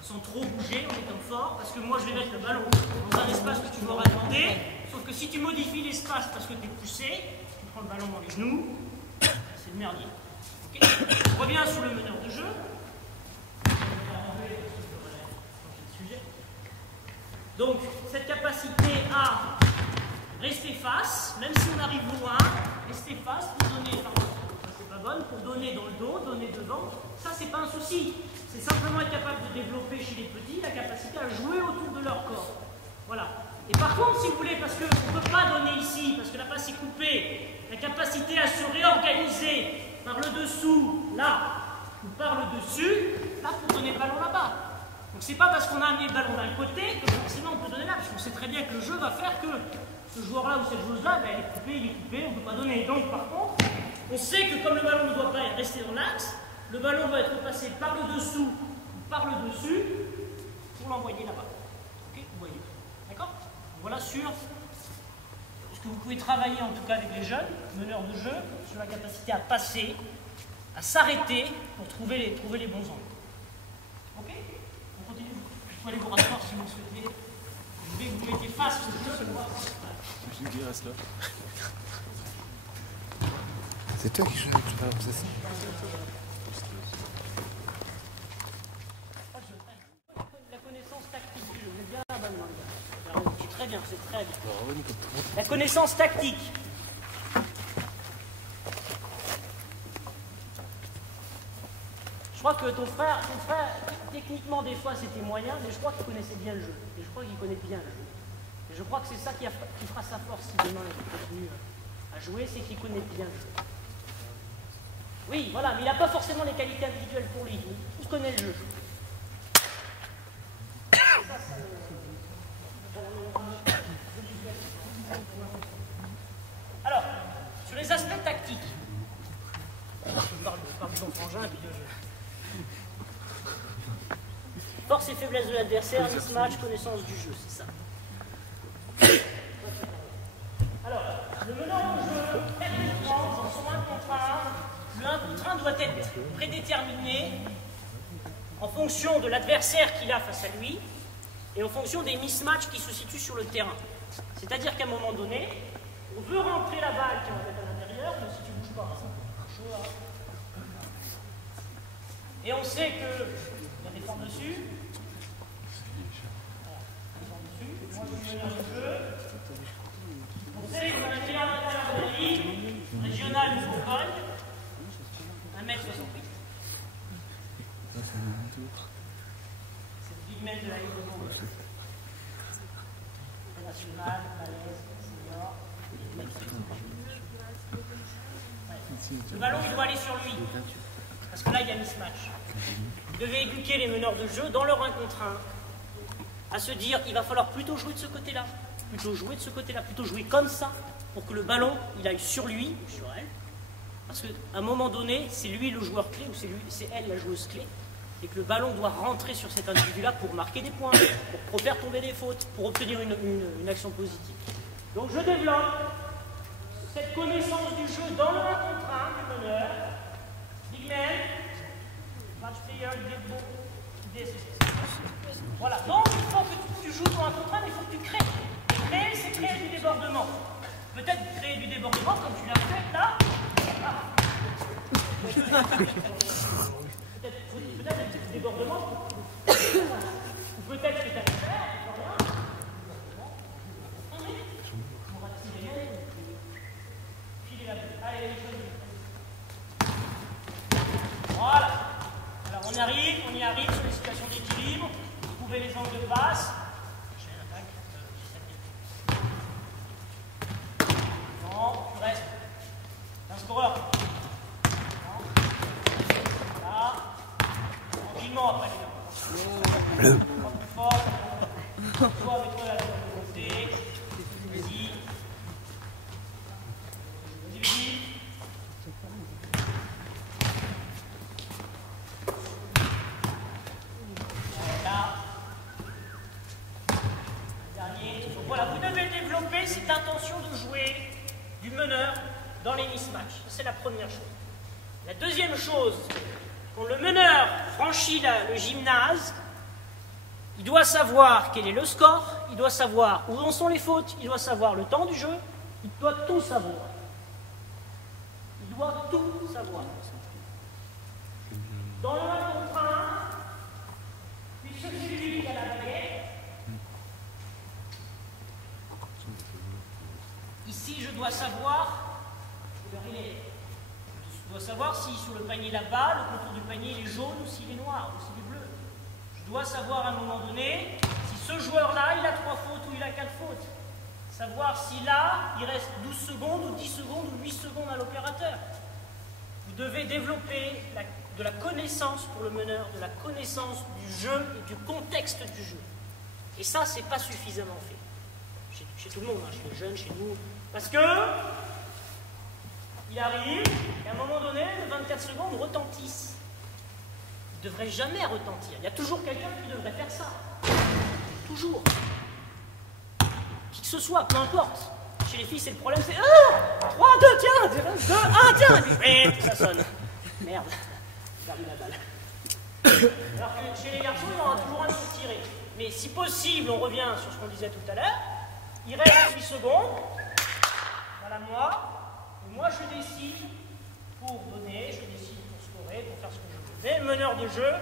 sans trop bouger, en étant fort, parce que moi je vais mettre le ballon dans un espace que tu m'auras demandé, sauf que si tu modifies l'espace parce que tu es poussé, tu prends le ballon dans les genoux, c'est le merdier. Okay. Je reviens sur le meneur de jeu. Donc, cette capacité à rester face, même si on arrive loin, rester face pour donner, pardon, ça c'est pas bon, bonne pour donner dans le dos, donner devant. Ça, c'est pas un souci. C'est simplement être capable de développer chez les petits la capacité à jouer autour de leur corps. Voilà. Et par contre, si vous voulez, parce qu'on ne peut pas donner ici, parce que la passe est coupée, la capacité à se réorganiser par le dessous, là, ou par le dessus, là, pour donner le ballon là-bas. Donc c'est pas parce qu'on a amené le ballon d'un côté que forcément on peut donner là, parce qu'on sait très bien que le jeu va faire que ce joueur-là ou cette joueuse-là, ben, elle est coupée, on ne peut pas donner. Donc par contre, on sait que comme le ballon ne doit pas rester dans l'axe, le ballon doit être passé par le dessous ou par le dessus pour l'envoyer là-bas. Ok, vous voyez. D'accord? Voilà sur ce que vous pouvez travailler en tout cas avec les jeunes, meneurs de jeu, sur la capacité à passer, à s'arrêter pour trouver les bons angles. Ok? On continue. Vous pouvez aller vous rasseoir si vous le souhaitez. Je voulais que vous mettiez face au jeu. Je dis, reste là. C'est toi qui joues avec le ballon, c'est ça? La connaissance tactique du jeu. Vous êtes bien là, bonne langue. C'est très bien, c'est très bien. La connaissance tactique. Je crois que ton frère, techniquement, des fois, c'était moyen, mais je crois qu'il connaissait bien le jeu. Et je crois qu'il connaît bien le jeu. Et je crois que c'est ça qui fera sa force si demain il continue à jouer, c'est qu'il connaît bien le jeu. Oui, voilà, mais il n'a pas forcément les qualités individuelles pour lui. Il connaît le jeu. Alors, sur les aspects tactiques, je parle de ton frangin et puis de jeu. Force et faiblesse de l'adversaire, mismatch, connaissance du jeu, c'est ça. Alors, le meneur de jeu, techniquement, dans son 1 contre 1, le 1 contre 1 doit être prédéterminé en fonction de l'adversaire qu'il a face à lui et en fonction des mismatchs qui se situent sur le terrain. C'est-à-dire qu'à un moment donné, on veut rentrer la balle qui va mettre à l'intérieur, mais si tu ne bouges pas, ça chaud là. Et on sait qu'il y a des formes dessus. Moi, je suis meneur de jeu. On sait qu'on a un tireur d'intérieur de la ligne, régional ou Bourgogne, 1m68. C'est le big man de la Ligue de Bourgogne. International, malaise, senior. Le ballon, il doit aller sur lui. Parce que là, il y a mismatch. Vous devez éduquer les meneurs de jeu dans leur 1 contre 1 à se dire il va falloir plutôt jouer de ce côté-là, plutôt jouer de ce côté-là, plutôt jouer comme ça pour que le ballon il aille sur lui ou sur elle. Parce qu'à un moment donné, c'est lui le joueur clé ou c'est elle la joueuse clé et que le ballon doit rentrer sur cet individu-là pour marquer des points, pour faire tomber des fautes, pour obtenir une action positive. Donc je développe cette connaissance du jeu dans le 1 contre 1 du meneur. Big man, match player, idée, voilà, donc il faut que tu joues ton 1 contre 1, mais il faut que tu crées. Et créer, c'est créer du débordement. Peut-être créer du débordement comme tu l'as fait là. Peut-être un petit débordement. Ou peut-être que tu as fait faire. Voilà. Alors on y arrive sur les situations d'équilibre. Trouver les angles de passe. Non, tu restes. Un scoreur. Là. Tranquillement après les gars. Plus fort. Toi, mets-toi la tête de côté. Vas-y. Vas-y. Voilà, vous devez développer cette intention de jouer du meneur dans les mismatchs. C'est la première chose. La deuxième chose, quand le meneur franchit le gymnase, il doit savoir quel est le score, il doit savoir où en sont les fautes, il doit savoir le temps du jeu, il doit tout savoir. Il doit tout savoir. Dans le 1 contre 1, puisque c'est lui qui a la baguette, ici, je dois savoir, il est Je dois savoir si sur le panier là-bas, le contour du panier il est jaune ou s'il est noir ou s'il est bleu. Je dois savoir à un moment donné si ce joueur-là, il a 3 fautes ou il a 4 fautes. Savoir si là, il reste 12 secondes ou 10 secondes ou 8 secondes à l'opérateur. Vous devez développer de la connaissance pour le meneur, de la connaissance du jeu et du contexte du jeu. Et ça, c'est pas suffisamment fait. Chez tout le monde, hein, chez les jeunes, chez nous. Parce que il arrive qu'à un moment donné, les 24 secondes retentissent. Ils ne devraient jamais retentir. Il y a toujours quelqu'un qui devrait faire ça. Toujours. Qui que ce soit, peu importe. Chez les filles, c'est le problème, c'est 3, 2, tiens, 2, 1, tiens, et puis ça sonne. Merde, j'ai perdu la balle. Alors que chez les garçons, il y aura toujours un de se tirer. Mais si possible, on revient sur ce qu'on disait tout à l'heure, il reste 8 secondes, voilà moi, et moi je décide pour donner, je décide pour scorer, pour faire ce que je veux. Mais le meneur de jeu,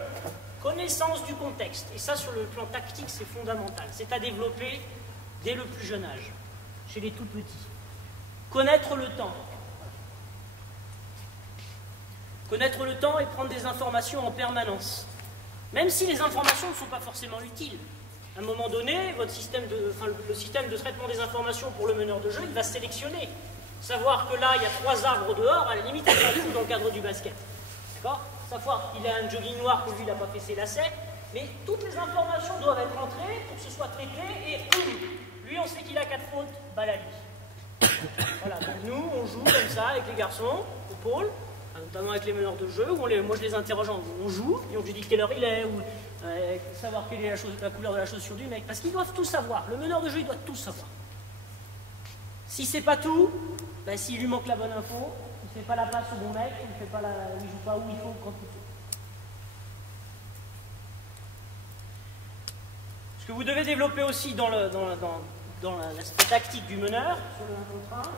connaissance du contexte. Et ça, sur le plan tactique, c'est fondamental. C'est à développer dès le plus jeune âge, chez les tout petits. Connaître le temps. Connaître le temps et prendre des informations en permanence. Même si les informations ne sont pas forcément utiles. À un moment donné, le système de traitement des informations pour le meneur de jeu, il va sélectionner. Savoir que là, il y a 3 arbres dehors, à la limite, il s'en fout dans le cadre du basket. D'accord? Savoir qu'il a un jogging noir, que lui, il n'a pas fait ses lacets. Mais toutes les informations doivent être entrées pour que ce soit traité et lui, on sait qu'il a 4 fautes, balle à lui. Voilà, donc nous, on joue comme ça avec les garçons, au pôle, notamment avec les meneurs de jeu, où moi je les interroge, on joue, et on lui dit quelle heure il est, ou savoir quelle est la couleur de la chaussure du mec, parce qu'ils doivent tout savoir. Le meneur de jeu, il doit tout savoir. Si c'est pas tout, ben, s'il lui manque la bonne info, il ne fait pas la passe au bon mec, il ne joue pas où il faut, quand il faut. Ce que vous devez développer aussi dans l'aspect tactique du meneur, sur le 1 contre 1,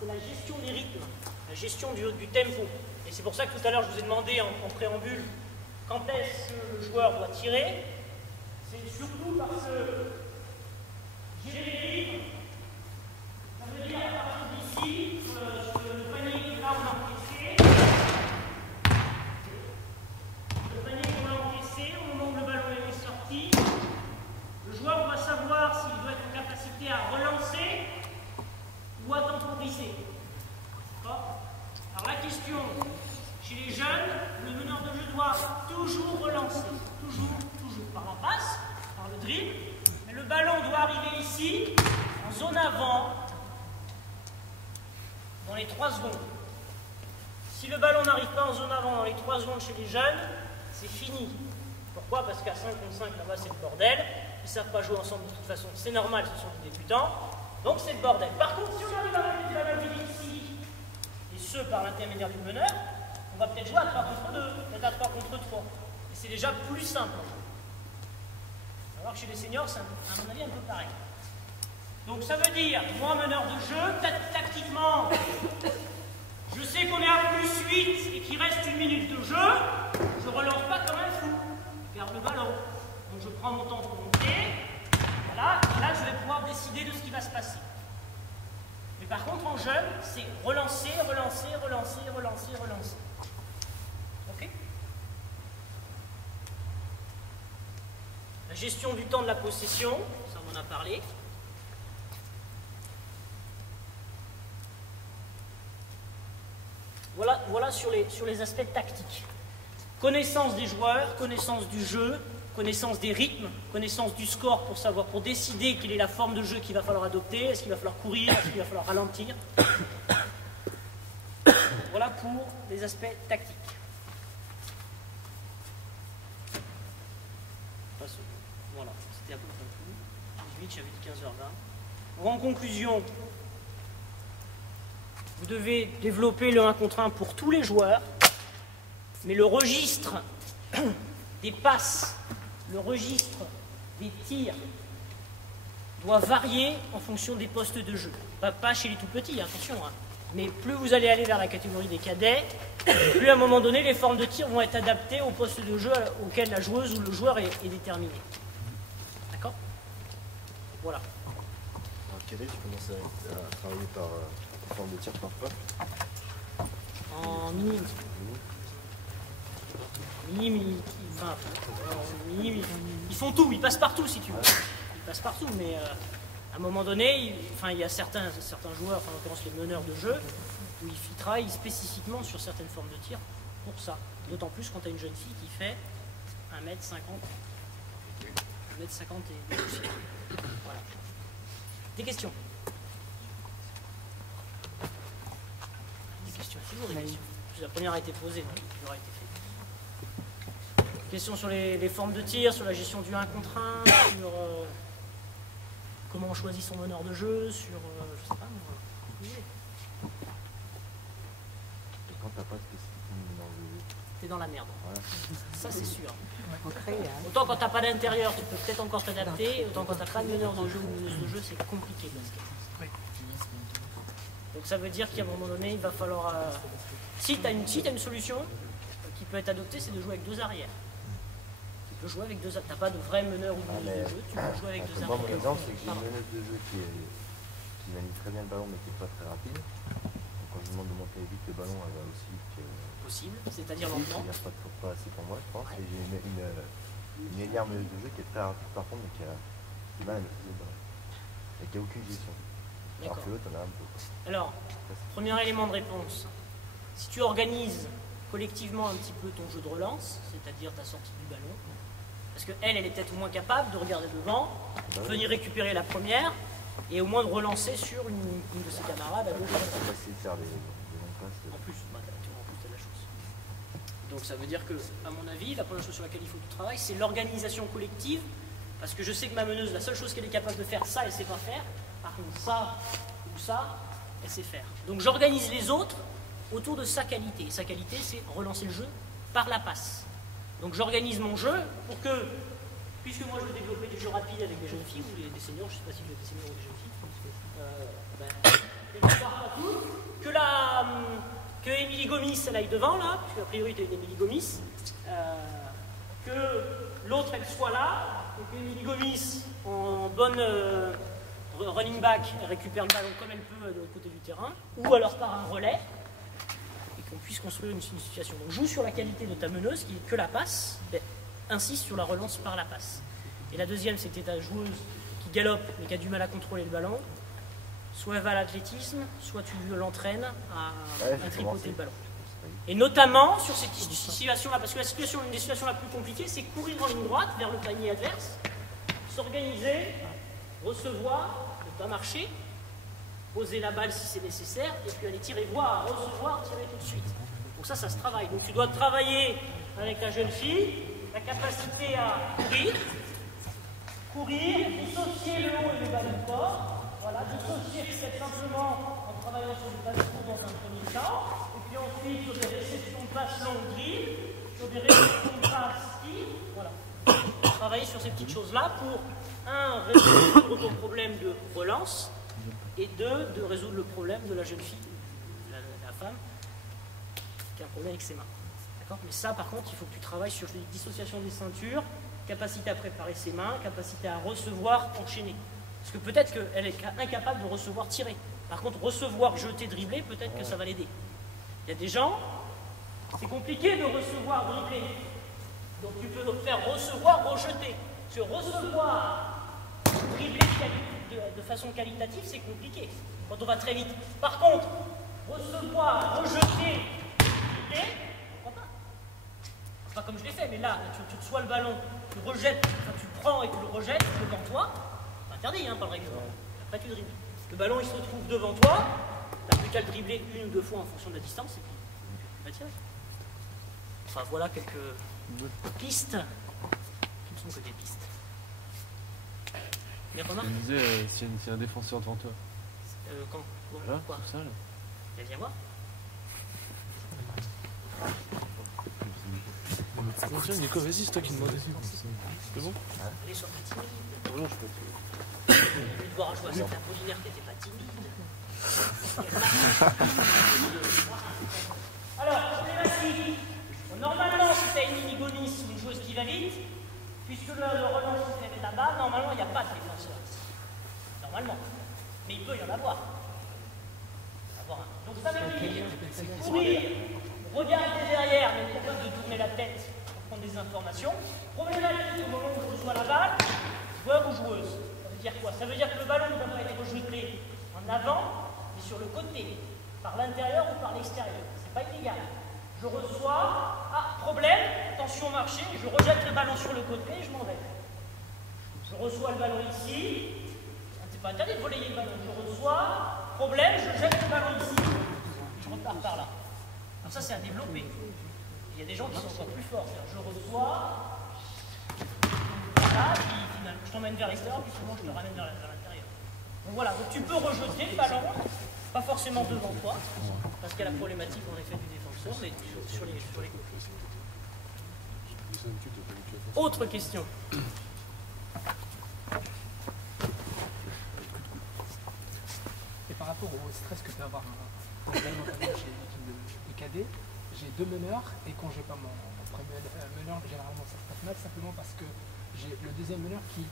c'est la gestion des rythmes, la gestion du tempo. Et c'est pour ça que tout à l'heure je vous ai demandé en préambule quand est-ce que le joueur doit tirer. C'est surtout parce que gérer les rythmes, ça veut dire à partir d'ici, sur le panier là on a encaissé, le panier qu'on a encaissé, au moment où le ballon est sorti, le joueur doit savoir s'il doit être en capacité à relancer ou à temporiser. Alors la question, chez les jeunes, le meneur de jeu doit toujours relancer, toujours, par la passe, par le dribble, mais le ballon doit arriver ici, en zone avant, dans les 3 secondes. Si le ballon n'arrive pas en zone avant dans les 3 secondes chez les jeunes, c'est fini. Pourquoi? Parce qu'à 5 contre 5, là-bas, c'est le bordel. Ils ne savent pas jouer ensemble de toute façon. C'est normal, ce sont des débutants. Donc, c'est le bordel. Par contre, si on arrive à mettre la balle ici, et ce, par l'intermédiaire du meneur, on va peut-être jouer à 3 contre 2, peut-être à 3 contre 3. Et c'est déjà plus simple. Alors que chez les seniors, c'est à mon avis un peu pareil. Donc, ça veut dire, moi, meneur de jeu, tactiquement, je sais qu'on est à plus 8 et qu'il reste 1 minute de jeu, je relance pas comme un fou. Je garde le ballon. Donc je prends mon temps pour monter. Voilà, et là je vais pouvoir décider de ce qui va se passer. Mais par contre en jeune, c'est relancer. Ok? La gestion du temps de la possession, ça on en a parlé. Voilà sur les aspects tactiques. Connaissance des joueurs, connaissance du jeu, connaissance des rythmes, connaissance du score pour décider quelle est la forme de jeu qu'il va falloir adopter, est-ce qu'il va falloir courir, est-ce qu'il va falloir ralentir. Voilà pour les aspects tactiques. Voilà, c'était à peu près tout. 18, j'avais dit 15h20. En conclusion, vous devez développer le 1 contre 1 pour tous les joueurs, mais le registre des passes, le registre des tirs doit varier en fonction des postes de jeu. Pas chez les tout petits, attention, hein. Mais plus vous allez aller vers la catégorie des cadets, plus à un moment donné, les formes de tir vont être adaptées au poste de jeu auquel la joueuse ou le joueur est déterminé. D'accord? Voilà. En quel âge tu commences à travailler par forme de tir par poste? En minime. Minime, enfin, minime, ils font tout, ils passent partout si tu veux. Ils passent partout, mais à un moment donné, il y a certains joueurs, en l'occurrence les meneurs de jeu, où ils travaillent spécifiquement sur certaines formes de tir pour ça. D'autant plus quand tu as une jeune fille qui fait 1m50. 1m50 et poussière. Voilà. Des questions? Des questions, toujours des questions. La première a été posée, donc il aura été fait. Questions sur les formes de tir, sur la gestion du 1 contre 1, sur comment on choisit son meneur de jeu, sur je sais pas moi. Quand t'as pas spécifiquement de meneur de jeu. T'es dans la merde. Voilà. Ça c'est sûr. Autant quand t'as pas d'intérieur, tu peux peut-être encore t'adapter, autant quand t'as pas de meneur de jeu ou de meneuse de jeu, c'est compliqué. Donc ça veut dire qu'à un moment donné, il va falloir... si t'as une solution qui peut être adoptée, c'est de jouer avec 2 arrières. Tu peux jouer avec 2 arrières. T'as pas de vrai meneur ou de meneuse de jeu, tu peux jouer avec 2 Moi, arrières. mon exemple, c'est que j'ai une meneuse de jeu qui manie très bien le ballon, mais qui n'est pas très rapide. Donc quand je lui demande de monter vite le ballon, elle va aussi... Possible, c'est-à-dire lentement. C'est-à-dire pas assez pour moi, je pense. Et j'ai une énième meneuse de jeu qui est très rapide par contre, mais qui a du mal à maîtriser le ballon. Et qui n'a aucune gestion. Alors que l'autre, on a un peu. Alors, premier élément de réponse. Si tu organises collectivement un petit peu ton jeu de relance, c'est-à-dire ta sortie du ballon, parce qu'elle est peut-être moins capable de regarder devant, venir récupérer la première, et au moins de relancer sur une de ses camarades à gauche. On va essayer de faire des longues passes. En plus, t'as de la chose. Donc ça veut dire que, à mon avis, la première chose sur laquelle il faut que tu travailles, c'est l'organisation collective, parce que je sais que ma meneuse, la seule chose qu'elle est capable de faire, ça, elle ne sait pas faire. Par contre, ça ou ça, elle sait faire. Donc j'organise les autres autour de sa qualité. Et sa qualité, c'est relancer le jeu par la passe. Donc j'organise mon jeu pour que, puisque moi je veux développer du jeu rapide avec des jeunes filles, ou des seniors, je ne sais pas si je veux des seniors ou des jeunes filles, que Émilie Gomis, elle aille devant, là, puisque a priori tu es Émilie Gomis, que l'autre, elle soit là, et que Émilie Gomis, en bonne running back, elle récupère le ballon comme elle peut de l'autre côté du terrain, ou alors par un relais, et qu'on puisse construire une situation. Donc joue sur la qualité de ta meneuse, qui est que la passe, mais insiste sur la relance par la passe. Et la deuxième, c'est que ta joueuse qui galope, mais qui a du mal à contrôler le ballon, soit elle va à l'athlétisme, soit tu l'entraînes à tripoter le ballon. Et notamment sur cette situation-là, parce que une des situations la plus compliquées, c'est courir en ligne droite vers le panier adverse, s'organiser, recevoir, ne pas marcher, poser la balle si c'est nécessaire, et puis aller tirer, voir, recevoir, tirer tout de suite. Donc ça se travaille. Donc tu dois travailler avec la jeune fille, la capacité à courir, dissocier le haut et le bas du corps. Voilà, dissocier peut-être simplement en travaillant sur le passe-court dans un premier temps, et puis ensuite sur des réceptions de passes longues drill, sur des réceptions de passes tir, voilà. Travailler sur ces petites choses-là pour, un, résoudre ton problème de relance, et deux, de résoudre le problème de la jeune fille, la femme, qui a un problème avec ses mains. D'accord ? Mais ça, par contre, il faut que tu travailles sur les dissociations des ceintures, capacité à préparer ses mains, capacité à recevoir, enchaîner. Parce que peut-être qu'elle est incapable de recevoir, tirer. Par contre, recevoir, jeter, dribbler, peut-être que ça va l'aider. Il y a des gens, c'est compliqué de recevoir, dribbler. Donc tu peux faire recevoir, rejeter. Parce que recevoir, dribbler de façon qualitative, c'est compliqué. Quand on va très vite. Par contre, recevoir, rejeter, dribbler, on comprend pas. C'est pas comme je l'ai fait, mais là, tu reçois le ballon, tu rejettes, enfin, tu prends et tu le rejettes devant toi. Interdit par le règlement. Après tu dribbles. Le ballon il se retrouve devant toi, tu n'as plus qu'à le dribbler une ou deux fois en fonction de la distance et puis tu vas tirer. Enfin voilà quelques pistes qui ne sont que des pistes. Les remarques? Je me disais, s'il y a un défenseur devant toi. Quand Voilà, quoi? comme ça. Là. Viens voir. Tiens, Nico, vas-y, c'est toi qui demandais. C'est bon? Allez, sois pas timide. Non, je peux. Au lieu de voir un joueur cet Apollinaire qui n'était pas timide. Alors, problématique. Normalement, si tu as une mini-gonis ou une joueuse qui va vite, puisque le relance est là-bas, normalement, il n'y a pas de défenseur. Normalement. Mais il peut y en avoir. avoir un. Donc ça veut dire courir, regarder derrière, mais être capable de tourner la tête pour prendre des informations. Problématique au moment où je reçois la balle, joueur ou joueuse. Ça veut dire quoi? Ça veut dire que le ballon ne doit pas être rejeté en avant, mais sur le côté, par l'intérieur ou par l'extérieur. C'est pas illégal. Je reçois, problème, attention marché, je rejette le ballon sur le côté et je m'en vais. Je reçois le ballon ici, c'est pas interdit de relayer le ballon, je reçois, problème, je jette le ballon ici, je repars par là. Alors ça c'est à développer. Il y a des gens qui sont encore plus forts, je reçois, là, puis finalement je t'emmène vers l'extérieur, puis souvent je te ramène vers l'intérieur. Donc voilà, donc tu peux rejeter le ballon, pas forcément devant toi, parce qu'il y a la problématique en effet du défenseur, mais sur les côtés. Autre question. Et par rapport au stress que peut avoir un notamment chez l'équipe de cadet, j'ai 2 meneurs et quand j'ai pas mon premier meneur, généralement ça se passe mal simplement parce que j'ai le deuxième meneur qui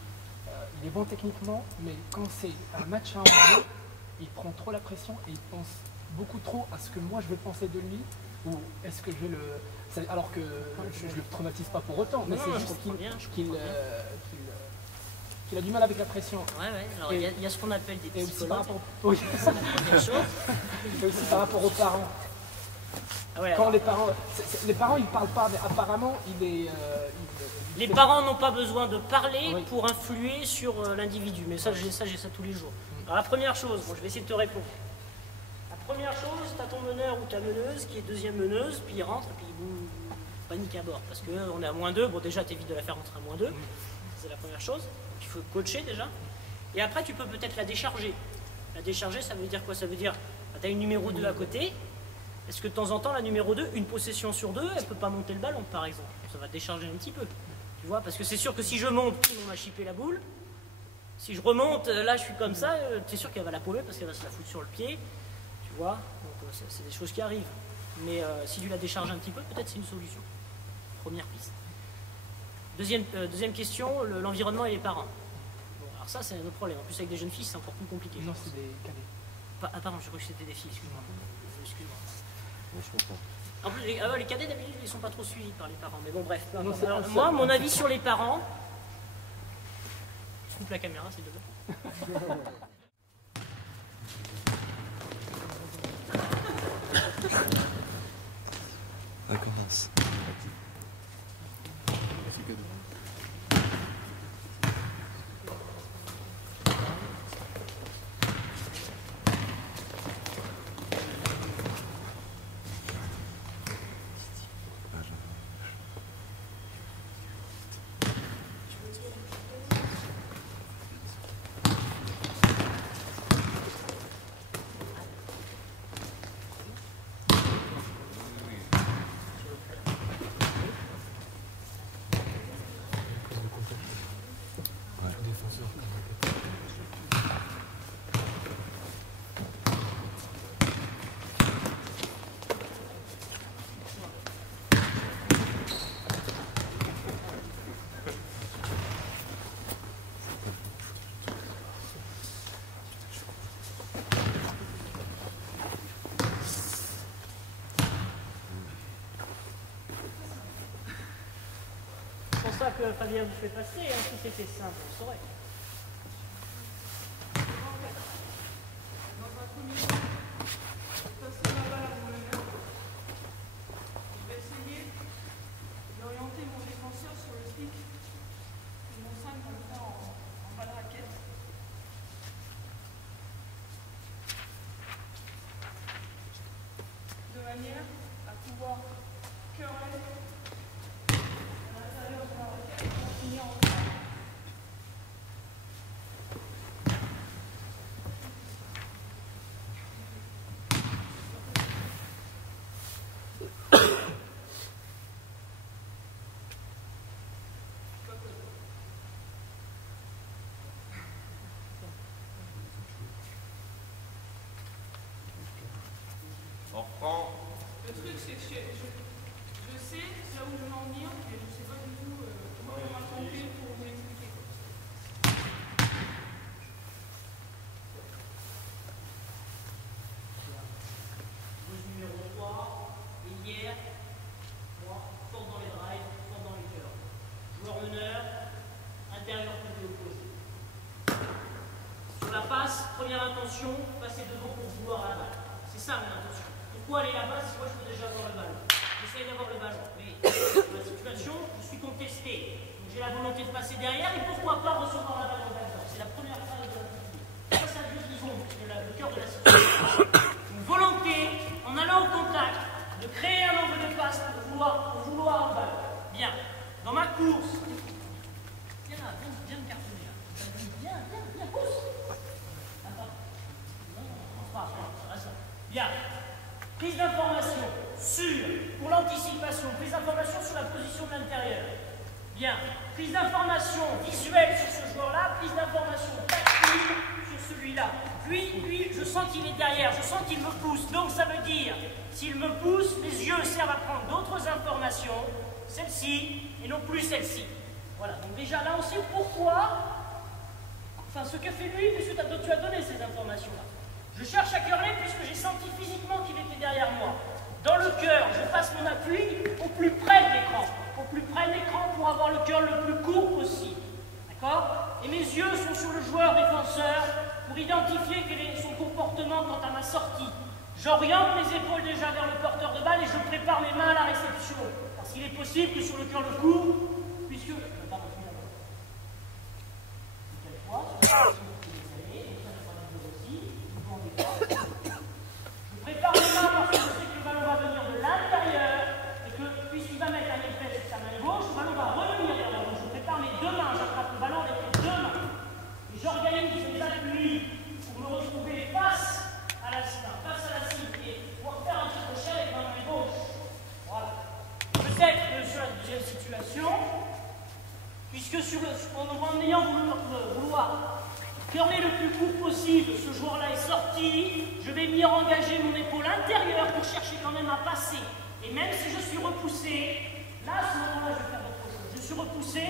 il est bon techniquement, mais quand c'est un match à envoyer, il prend trop la pression et il pense beaucoup trop à ce que moi je vais penser de lui ou est-ce que je vais le... Alors que je ne le traumatise pas pour autant, mais c'est juste qu'il a du mal avec la pression. Ouais, alors il y a ce qu'on appelle des psychologues. Oui. Et aussi par rapport aux parents. Ah ouais, quand les parents ils ne parlent pas, mais apparemment les parents n'ont pas besoin de parler pour influer sur l'individu, mais ça j'ai ça tous les jours. Alors la première chose, je vais essayer de te répondre. La première chose, tu as ton meneur ou ta meneuse qui est deuxième meneuse, puis il rentre, et puis boum, panique à bord. Parce qu'on est à -2, bon déjà tu évites de la faire rentrer à -2, c'est la première chose. Donc, il faut coacher déjà. Et après tu peux peut-être la décharger. La décharger, ça veut dire quoi? Ça veut dire, tu as une numéro 2 à côté. Est-ce que de temps en temps, la numéro 2, une possession sur 2, elle ne peut pas monter le ballon par exemple? Ça va décharger un petit peu. Tu vois, parce que c'est sûr que si je monte, on m'a chippé la boule. Si je remonte, là je suis comme ça, c'est sûr qu'elle va la paumer parce qu'elle va se la foutre sur le pied. Tu vois, donc c'est des choses qui arrivent. Mais si tu la décharges un petit peu, peut-être c'est une solution. Première piste. Deuxième question, l'environnement et les parents. Bon, alors ça c'est un autre problème. En plus avec des jeunes filles, c'est encore plus compliqué. Non, c'est des cadets. Pardon, je crois que c'était des filles, excuse-moi. Mais je comprends. En plus, les cadets d'habitude, ils ne sont pas trop suivis par les parents. Mais bon, bref. Alors, moi, mon avis sur les parents... Je coupe la caméra, s'il te plaît. Ça commence. C'est pour ça que Fabien vous fait passer, hein. Si c'était simple, on saurait. Dans un premier temps, passer la balle à mon meneur. Je vais essayer d'orienter mon défenseur sur le stick de mon 5 comme ça en bas de raquette. De manière à pouvoir curler à l'intérieur de la raquette pour finir en bas. On reprend. Le truc, c'est que je sais là où je veux en venir, mais je ne sais pas du tout comment on va compter pour vous expliquer. intention, passer devant pour vouloir à la balle. C'est ça mon intention. Pourquoi aller là-bas si moi je peux déjà avoir le ballon? J'essaye d'avoir le ballon. Mais dans la situation, je suis contesté. Donc j'ai la volonté de passer derrière et pourquoi pas recevoir la balle en balle. C'est la première phrase de la vie. Ça, ça dit disons, le cœur de la situation. Une volonté, en allant au contact, de créer un angle de passe pour vouloir le ballon. Bien. Dans ma course, viens là, viens me cartonner là. Viens, pousse. Attends. Non, pas, ça. Bien. Prise d'information pour l'anticipation, prise d'information sur la position de l'intérieur. Bien. Prise d'information visuelle sur ce joueur-là, prise d'information tactile sur celui-là. Puis, lui, je sens qu'il est derrière, je sens qu'il me pousse. Donc ça veut dire, s'il me pousse, les yeux servent à prendre d'autres informations, celle-ci, et non plus celle-ci. Voilà, donc déjà là on sait pourquoi, enfin ce que fait lui, puisque tu as donné ces informations-là. Je cherche à curler puisque j'ai senti physiquement qu'il était derrière moi. Dans le cœur, je passe mon appui au plus près de l'écran. Au plus près de l'écran pour avoir le cœur le plus court possible. D'accord? Et mes yeux sont sur le joueur défenseur pour identifier quel est son comportement quant à ma sortie. J'oriente mes épaules déjà vers le porteur de balle et je prépare mes mains à la réception. Parce qu'il est possible que sur le cœur le court, puisque... Je prépare les mains parce que je sais que le ballon va venir de l'intérieur et que puisqu'il va mettre un effet sur sa main gauche, le ballon va revenir vers moi. Je prépare mes deux mains, j'attrape le ballon avec les deux mains. Et j'organise mes appuis pour me retrouver face à la cible et pouvoir faire un petit crochet avec ma main gauche. Voilà. Peut-être que sur la deuxième situation, puisque en ayant vouloir curler le plus court possible, ce joueur-là est sorti, je vais venir engager mon épaule intérieure pour chercher quand même à passer. Et même si je suis repoussé, là, à ce moment-là, je vais faire autre chose. Je suis repoussé,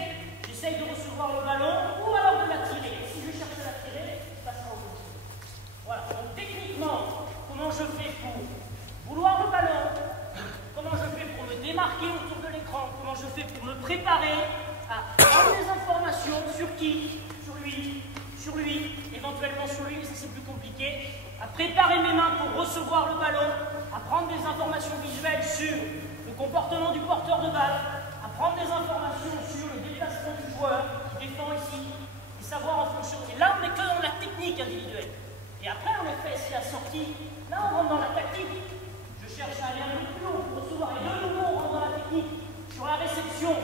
j'essaye de recevoir le ballon ou alors de l'attirer. Si je cherche à l'attirer, il passera au bout. Voilà. Donc techniquement, comment je fais pour vouloir le ballon? Comment je fais pour me démarquer autour de l'écran? Comment je fais pour me préparer à prendre des informations sur qui? Sur lui, éventuellement sur lui, mais ça c'est plus compliqué, à préparer mes mains pour recevoir le ballon, à prendre des informations visuelles sur le comportement du porteur de balle, à prendre des informations sur le déplacement du joueur qui défend ici, et savoir en fonction. Et là, on n'est que dans la technique individuelle. Et après, en effet, s'il y a sorti, là, on rentre dans la tactique. Je cherche à aller un peu plus haut pour recevoir, et de nouveau, on rentre dans la technique. Sur la réception,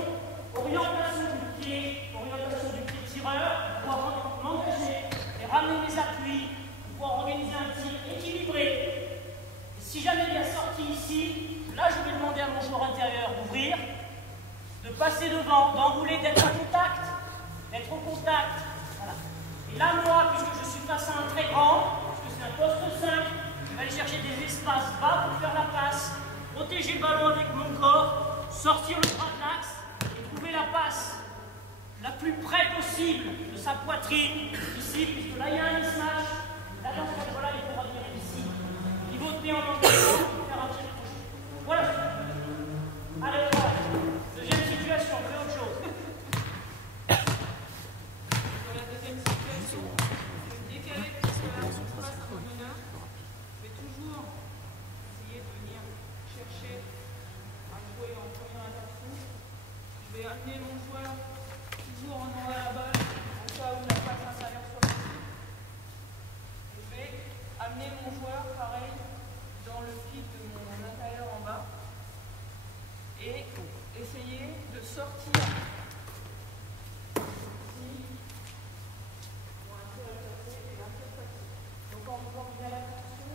orientation du pied tireur, pouvoir m'engager et ramener mes appuis, pouvoir organiser un tir équilibré. Et si jamais il y a sorti ici, là je vais demander à mon joueur intérieur d'ouvrir, de passer devant, d'enrouler, d'être au contact, voilà. Et là moi, puisque je suis face à un très grand, puisque c'est un poste 5, je vais aller chercher des espaces bas pour faire la passe, protéger le ballon avec mon corps, sortir le bras de l'axe et trouver la passe la plus près possible de sa poitrine, ici, puisque là il y a un mismatch, là dans ce cadre-là il pourra venir ici. Niveau de pied en engagement, faire un tir de touche. Voilà. Allez, voilà. Deuxième situation, on fait autre chose. Dans la deuxième situation, je vais décaler puisque la surface à mon meneur. Je vais toujours essayer de venir chercher à jouer en première intention. Je vais amener mon joueur toujours en envoie la balle, en cas où la passe intérieure sur le pied. Je vais amener mon joueur, pareil, dans le pied de mon intérieur en bas. Et essayer de sortir ici, pour un tir à passer et un tir facile. Donc en faisant bien l'attention,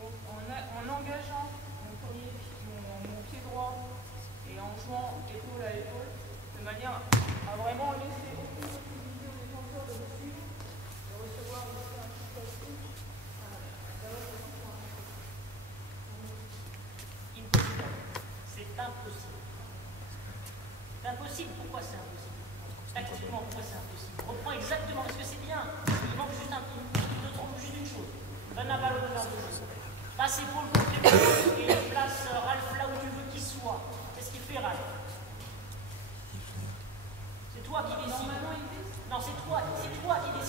en engageant mon pied droit, et en jouant épaule à épaule, de manière à vraiment laisser aucune possibilité aux défenseurs de me suivre, de recevoir aussi un petit passage. C'est impossible. C'est impossible. Pourquoi c'est impossible? Tactiquement, pourquoi c'est impossible? Reprends exactement, parce que c'est bien. Il manque juste un peu. Il te trompe juste une chose. Donne la balle au meneur de jeu. Passe épaule contre épaule et place Ralph là où tu veux qu'il soit. Qu'est-ce qu'il fait, Ralph? C'est toi qui décides. Non, c'est toi qui décides.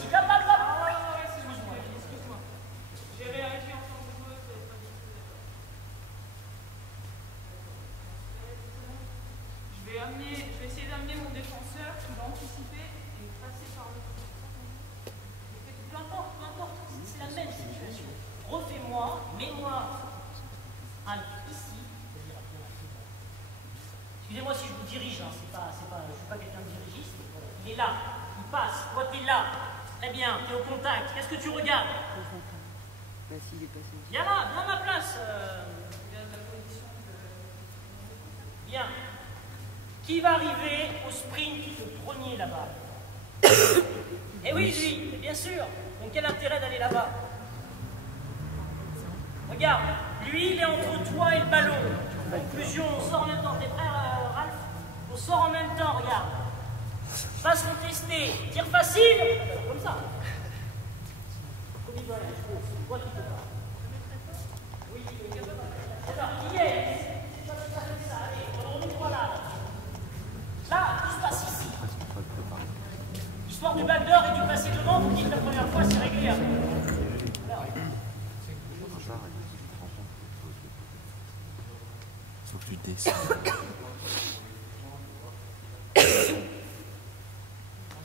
vais essayer d'amener mon défenseur qui va anticiper et passer par le fond. Peu importe, c'est la même situation. Refais-moi, mets-moi ici. Excusez-moi si je vous dirige, hein, je ne suis pas quelqu'un de dirigiste. Il est là, il passe, toi tu es là. Très bien, tu es au contact. Qu'est-ce que tu regardes? Viens là, viens à ma place. Bien. Qui va arriver au sprint le premier là-bas? Eh oui, lui, bien sûr. Donc quel intérêt d'aller là-bas? Regarde, lui, il est entre toi et le ballon. Conclusion, on sort en même temps. T'es prêt, Ralph? On sort en même temps, regarde. Passe contesté, tir facile, comme ça. Toi, tu peux pas. Oui, alors, qui est? Allez, remets-toi là. Là, tout se passe ici. L'histoire du backdoor et du passer devant, vous dites la première fois, c'est réglé. Faut que tu descends. Dans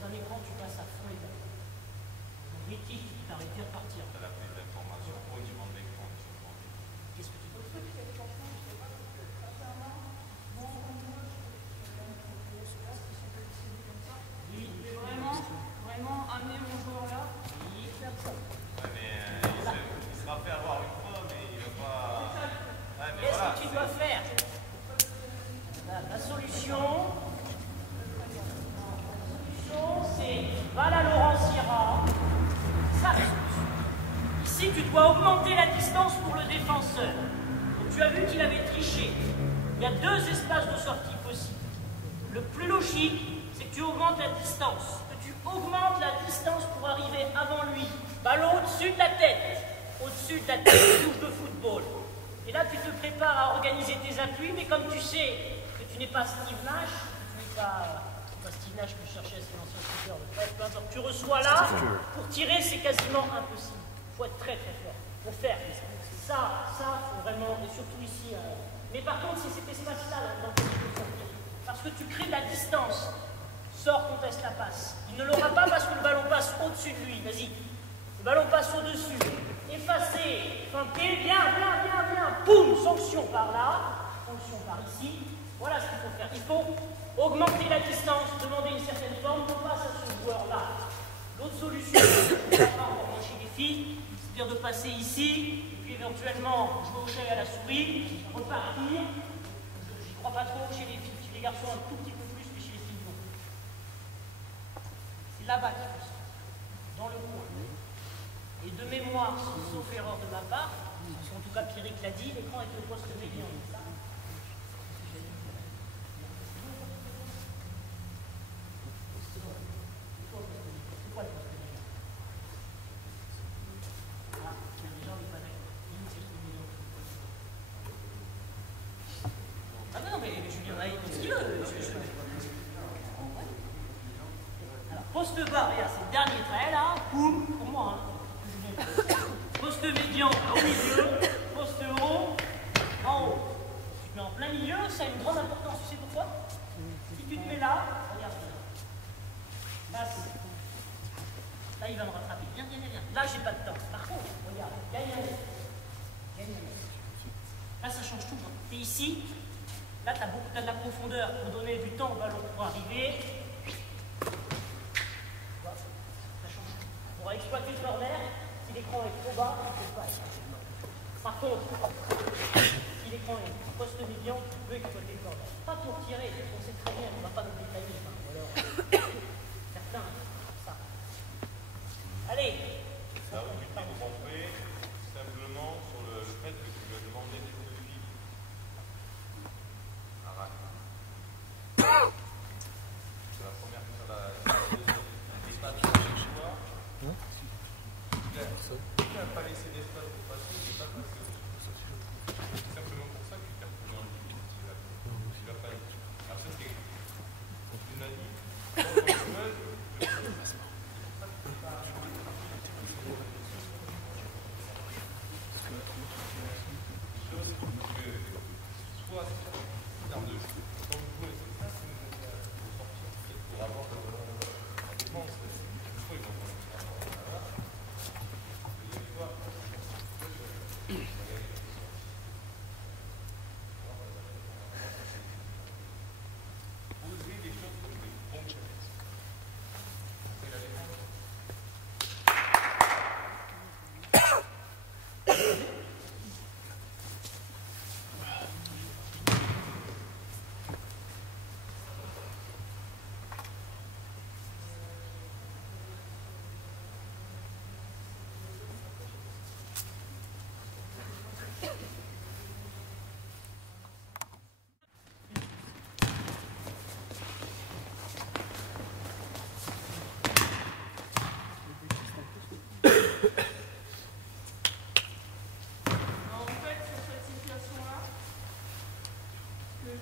un écran, tu passes à fond et bas. L'objectif, tu t'arrêtes de repartir. Tu as la prise d'information au niveau de l'écran. Qu'est-ce que tu peux faire? Vraiment amener mon joueur là. Il sera fait avoir une fois, mais il ne va pas. Qu'est-ce que tu dois faire? La solution, c'est va la Laurent Sierra. Ça, la solution. Ici, tu dois augmenter la distance pour le défenseur. Donc, tu as vu qu'il avait triché. Il y a deux espaces de sortie possibles. Le plus logique, c'est que tu augmentes la distance. Que tu augmentes la distance pour arriver avant lui. Ballon au-dessus de la tête. Au-dessus de la tête, touche de football. Et là, tu te prépares à organiser tes appuis, mais comme tu sais que tu n'es pas Steve Nash, tu n'es pas Steve Nash que je cherchais, c'est l'ancien shooter, bref, peu importe, tu reçois là, pour tirer, c'est quasiment impossible. Il faut être très très fort pour faire ça, faut vraiment, et surtout ici. Mais par contre, c'est cet espace-là dans lequel tu peux sortir. Parce que tu crées de la distance. Sors, conteste la passe. Il ne l'aura pas parce que le ballon passe au-dessus de lui. Vas-y. Le ballon passe au-dessus. Effacé, feinté, bien. Boum, sanction par là. Sanction par ici. Voilà ce qu'il faut faire. Il faut augmenter la distance, demander une certaine forme, non pas à ce joueur-là. L'autre solution, c'est encore chez les filles, c'est-à-dire de passer ici, et puis éventuellement jouer au chat et à la souris, repartir. Je ne crois pas trop chez les filles, chez les garçons un tout petit peu plus, mais chez les filles non. C'est là-bas qu'il faut sortir, dans le coin. Et de mémoire, sauf erreur de ma part, parce qu'en tout cas Pierrick l'a dit, l'écran est au poste médian. Ah non, mais Julien, ce qu'il veut. Alors, poste bas, regarde, c'est le dernier trait là, boum, pour moi. Hein. Poste médian au milieu, poste haut, en haut. Tu te mets en plein milieu, ça a une grande importance, tu sais pourquoi? Si tu te mets là, regarde. Passe. Là, il va me rattraper. Viens. Là, j'ai pas de temps. Par contre, regarde, gagne. Là, ça change tout. Hein. T'es ici. Là, tu as de la profondeur pour donner du temps au ballon pour arriver. Ça change. On va exploiter le corner. Si l'écran est trop bas, tu ne peux pas. Par contre, si l'écran est poste médian, tu peux exploiter le corner. Pas pour tirer, on sait très bien, on ne va pas nous détailler. Hein. Ou alors, certains, ça. Allez. Ça, vous pouvez comprendre simplement sur le fait que tu vas demander des deux filles. C'est la première sur l'espace de choix. Tu n'as pas laissé d'espace pour passer, il n'est pas passé. C'est simplement pour ça que tu t'es retrouvé en limite. Tu l'as pas dit. Alors ça, c'est une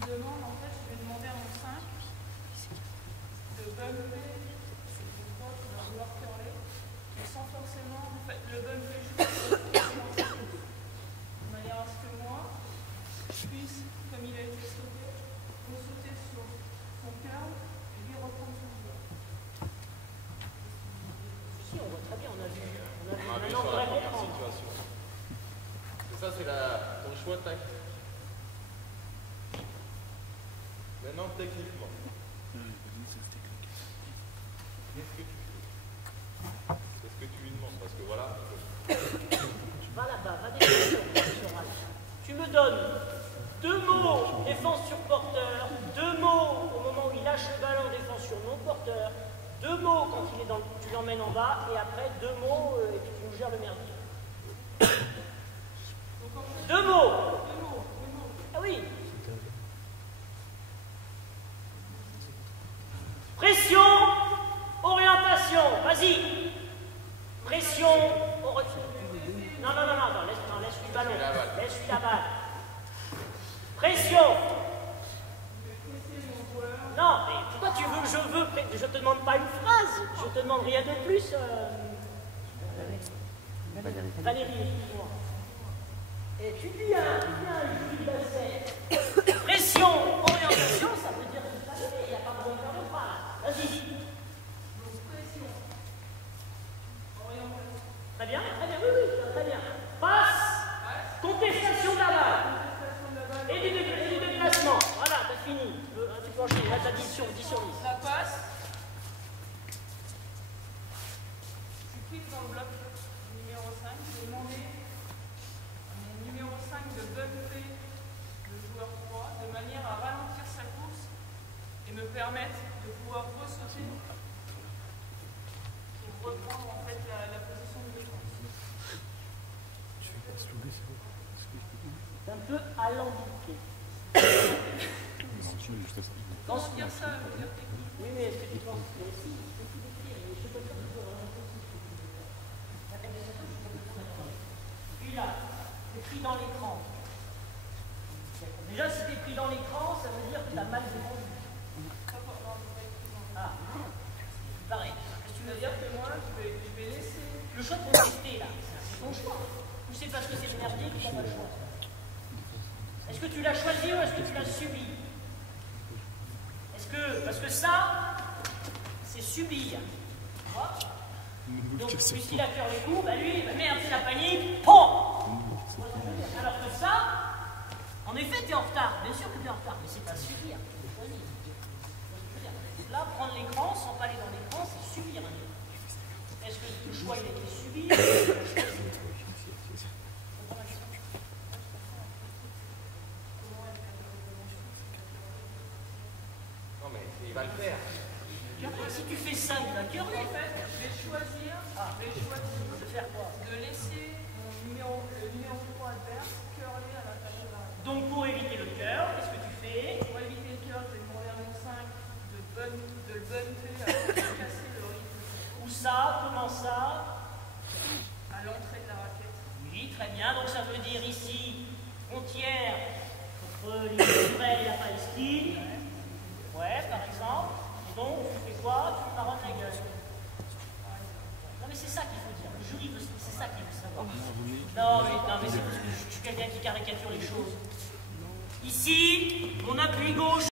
demande, en fait, je vais demander à mon 5 de bumper le spot d'un joueur curlé, mais sans forcément en fait, le bumper juste de manière à ce que moi, je puisse, comme il a été sauté, sauter sur son curl et lui reprendre son joueur. Si, on voit très bien, on a vu. On a vu Maintenant, sur on la devrait première comprendre. situation. Et ça, c'est ton choix tactique. Maintenant, techniquement. Qu'est-ce que tu fais? Qu'est-ce que tu lui demandes? Parce que voilà. Va là-bas, va défense. Tu me donnes 2 mots défense sur porteur, 2 mots au moment où il lâche le ballon défense sur non-porteur, 2 mots quand il est dans tu l'emmènes en bas, et après 2 mots et puis tu nous gères le merdier. 2 mots. Ah oui. Pression, orientation, vas-y. Pression, non, laisse-lui le ballon. Laisse-lui la balle. Pression. Non, mais pourquoi tu veux, je te demande pas une phrase, je te demande rien de plus. Valérie, excuse-moi. Et tu dis un Julie Basset. Pression, orientation, ça veut dire qu'il n'y a pas besoin de faire de phrase. Vas-y. Très bien, oui, très bien. Passe, contestation de la balle. Et du déplacement. Voilà, t'as fini. Tu peux enchaîner, là t'as 10 sur 10. La passe. Je clique dans le bloc numéro 5. Je vais demander à mon numéro 5 de bumper le joueur 3 de manière à ralentir sa course et me permettre de pouvoir ressauter pour reprendre en fait la position de défense. C'est un peu alambiqué. Quand je dire ça, je veux dire technique. Oui, mais est-ce que tu penses que si, je peux tout décrire, et je peux faire toujours un peu Puis là, t'es pris dans l'écran. Déjà, si t'es pris dans l'écran, ça veut dire que t'as mal défendu. Ah, pareil. Qu'est-ce que tu veux dire? C'est-à-dire que moi, je vais laisser. Le choix de contester, là, c'est ton choix. Ou c'est parce que c'est le merdier que t'as pas le choix? Est-ce que tu l'as choisi ou est-ce que tu l'as subi? Parce que ça, c'est subir. Donc, s'il a cœur les coups, bah lui, bah merde, c'est la panique, POM! Alors que ça, en effet, tu es en retard. Bien sûr que tu es en retard, mais c'est pas subir. Là, prendre l'écran sans pas aller dans l'écran, c'est subir. Est-ce que le choix il a été subi? Il va le faire. Si tu fais ça, il va curler. En fait, je vais choisir de faire quoi? De laisser le numéro 3 adverse curler à l'intérieur de la raquette. Donc pour éviter le cœur, qu'est-ce que tu fais? Pour éviter le cœur, je vais demander à mon 5 de le bumper afin de casser le rythme. Où ça? Comment ça? À l'entrée de la raquette. Oui, très bien. Donc ça veut dire ici, frontière entre l'Israël et la Palestine. Ouais, par exemple. Et donc, tu fais quoi? Tu me marronnes la gueule. Non, mais c'est ça qu'il faut dire. Le jury, c'est ça qu'il veut savoir. Non, mais c'est parce que je suis quelqu'un qui caricature les choses. Ici, mon appui gauche.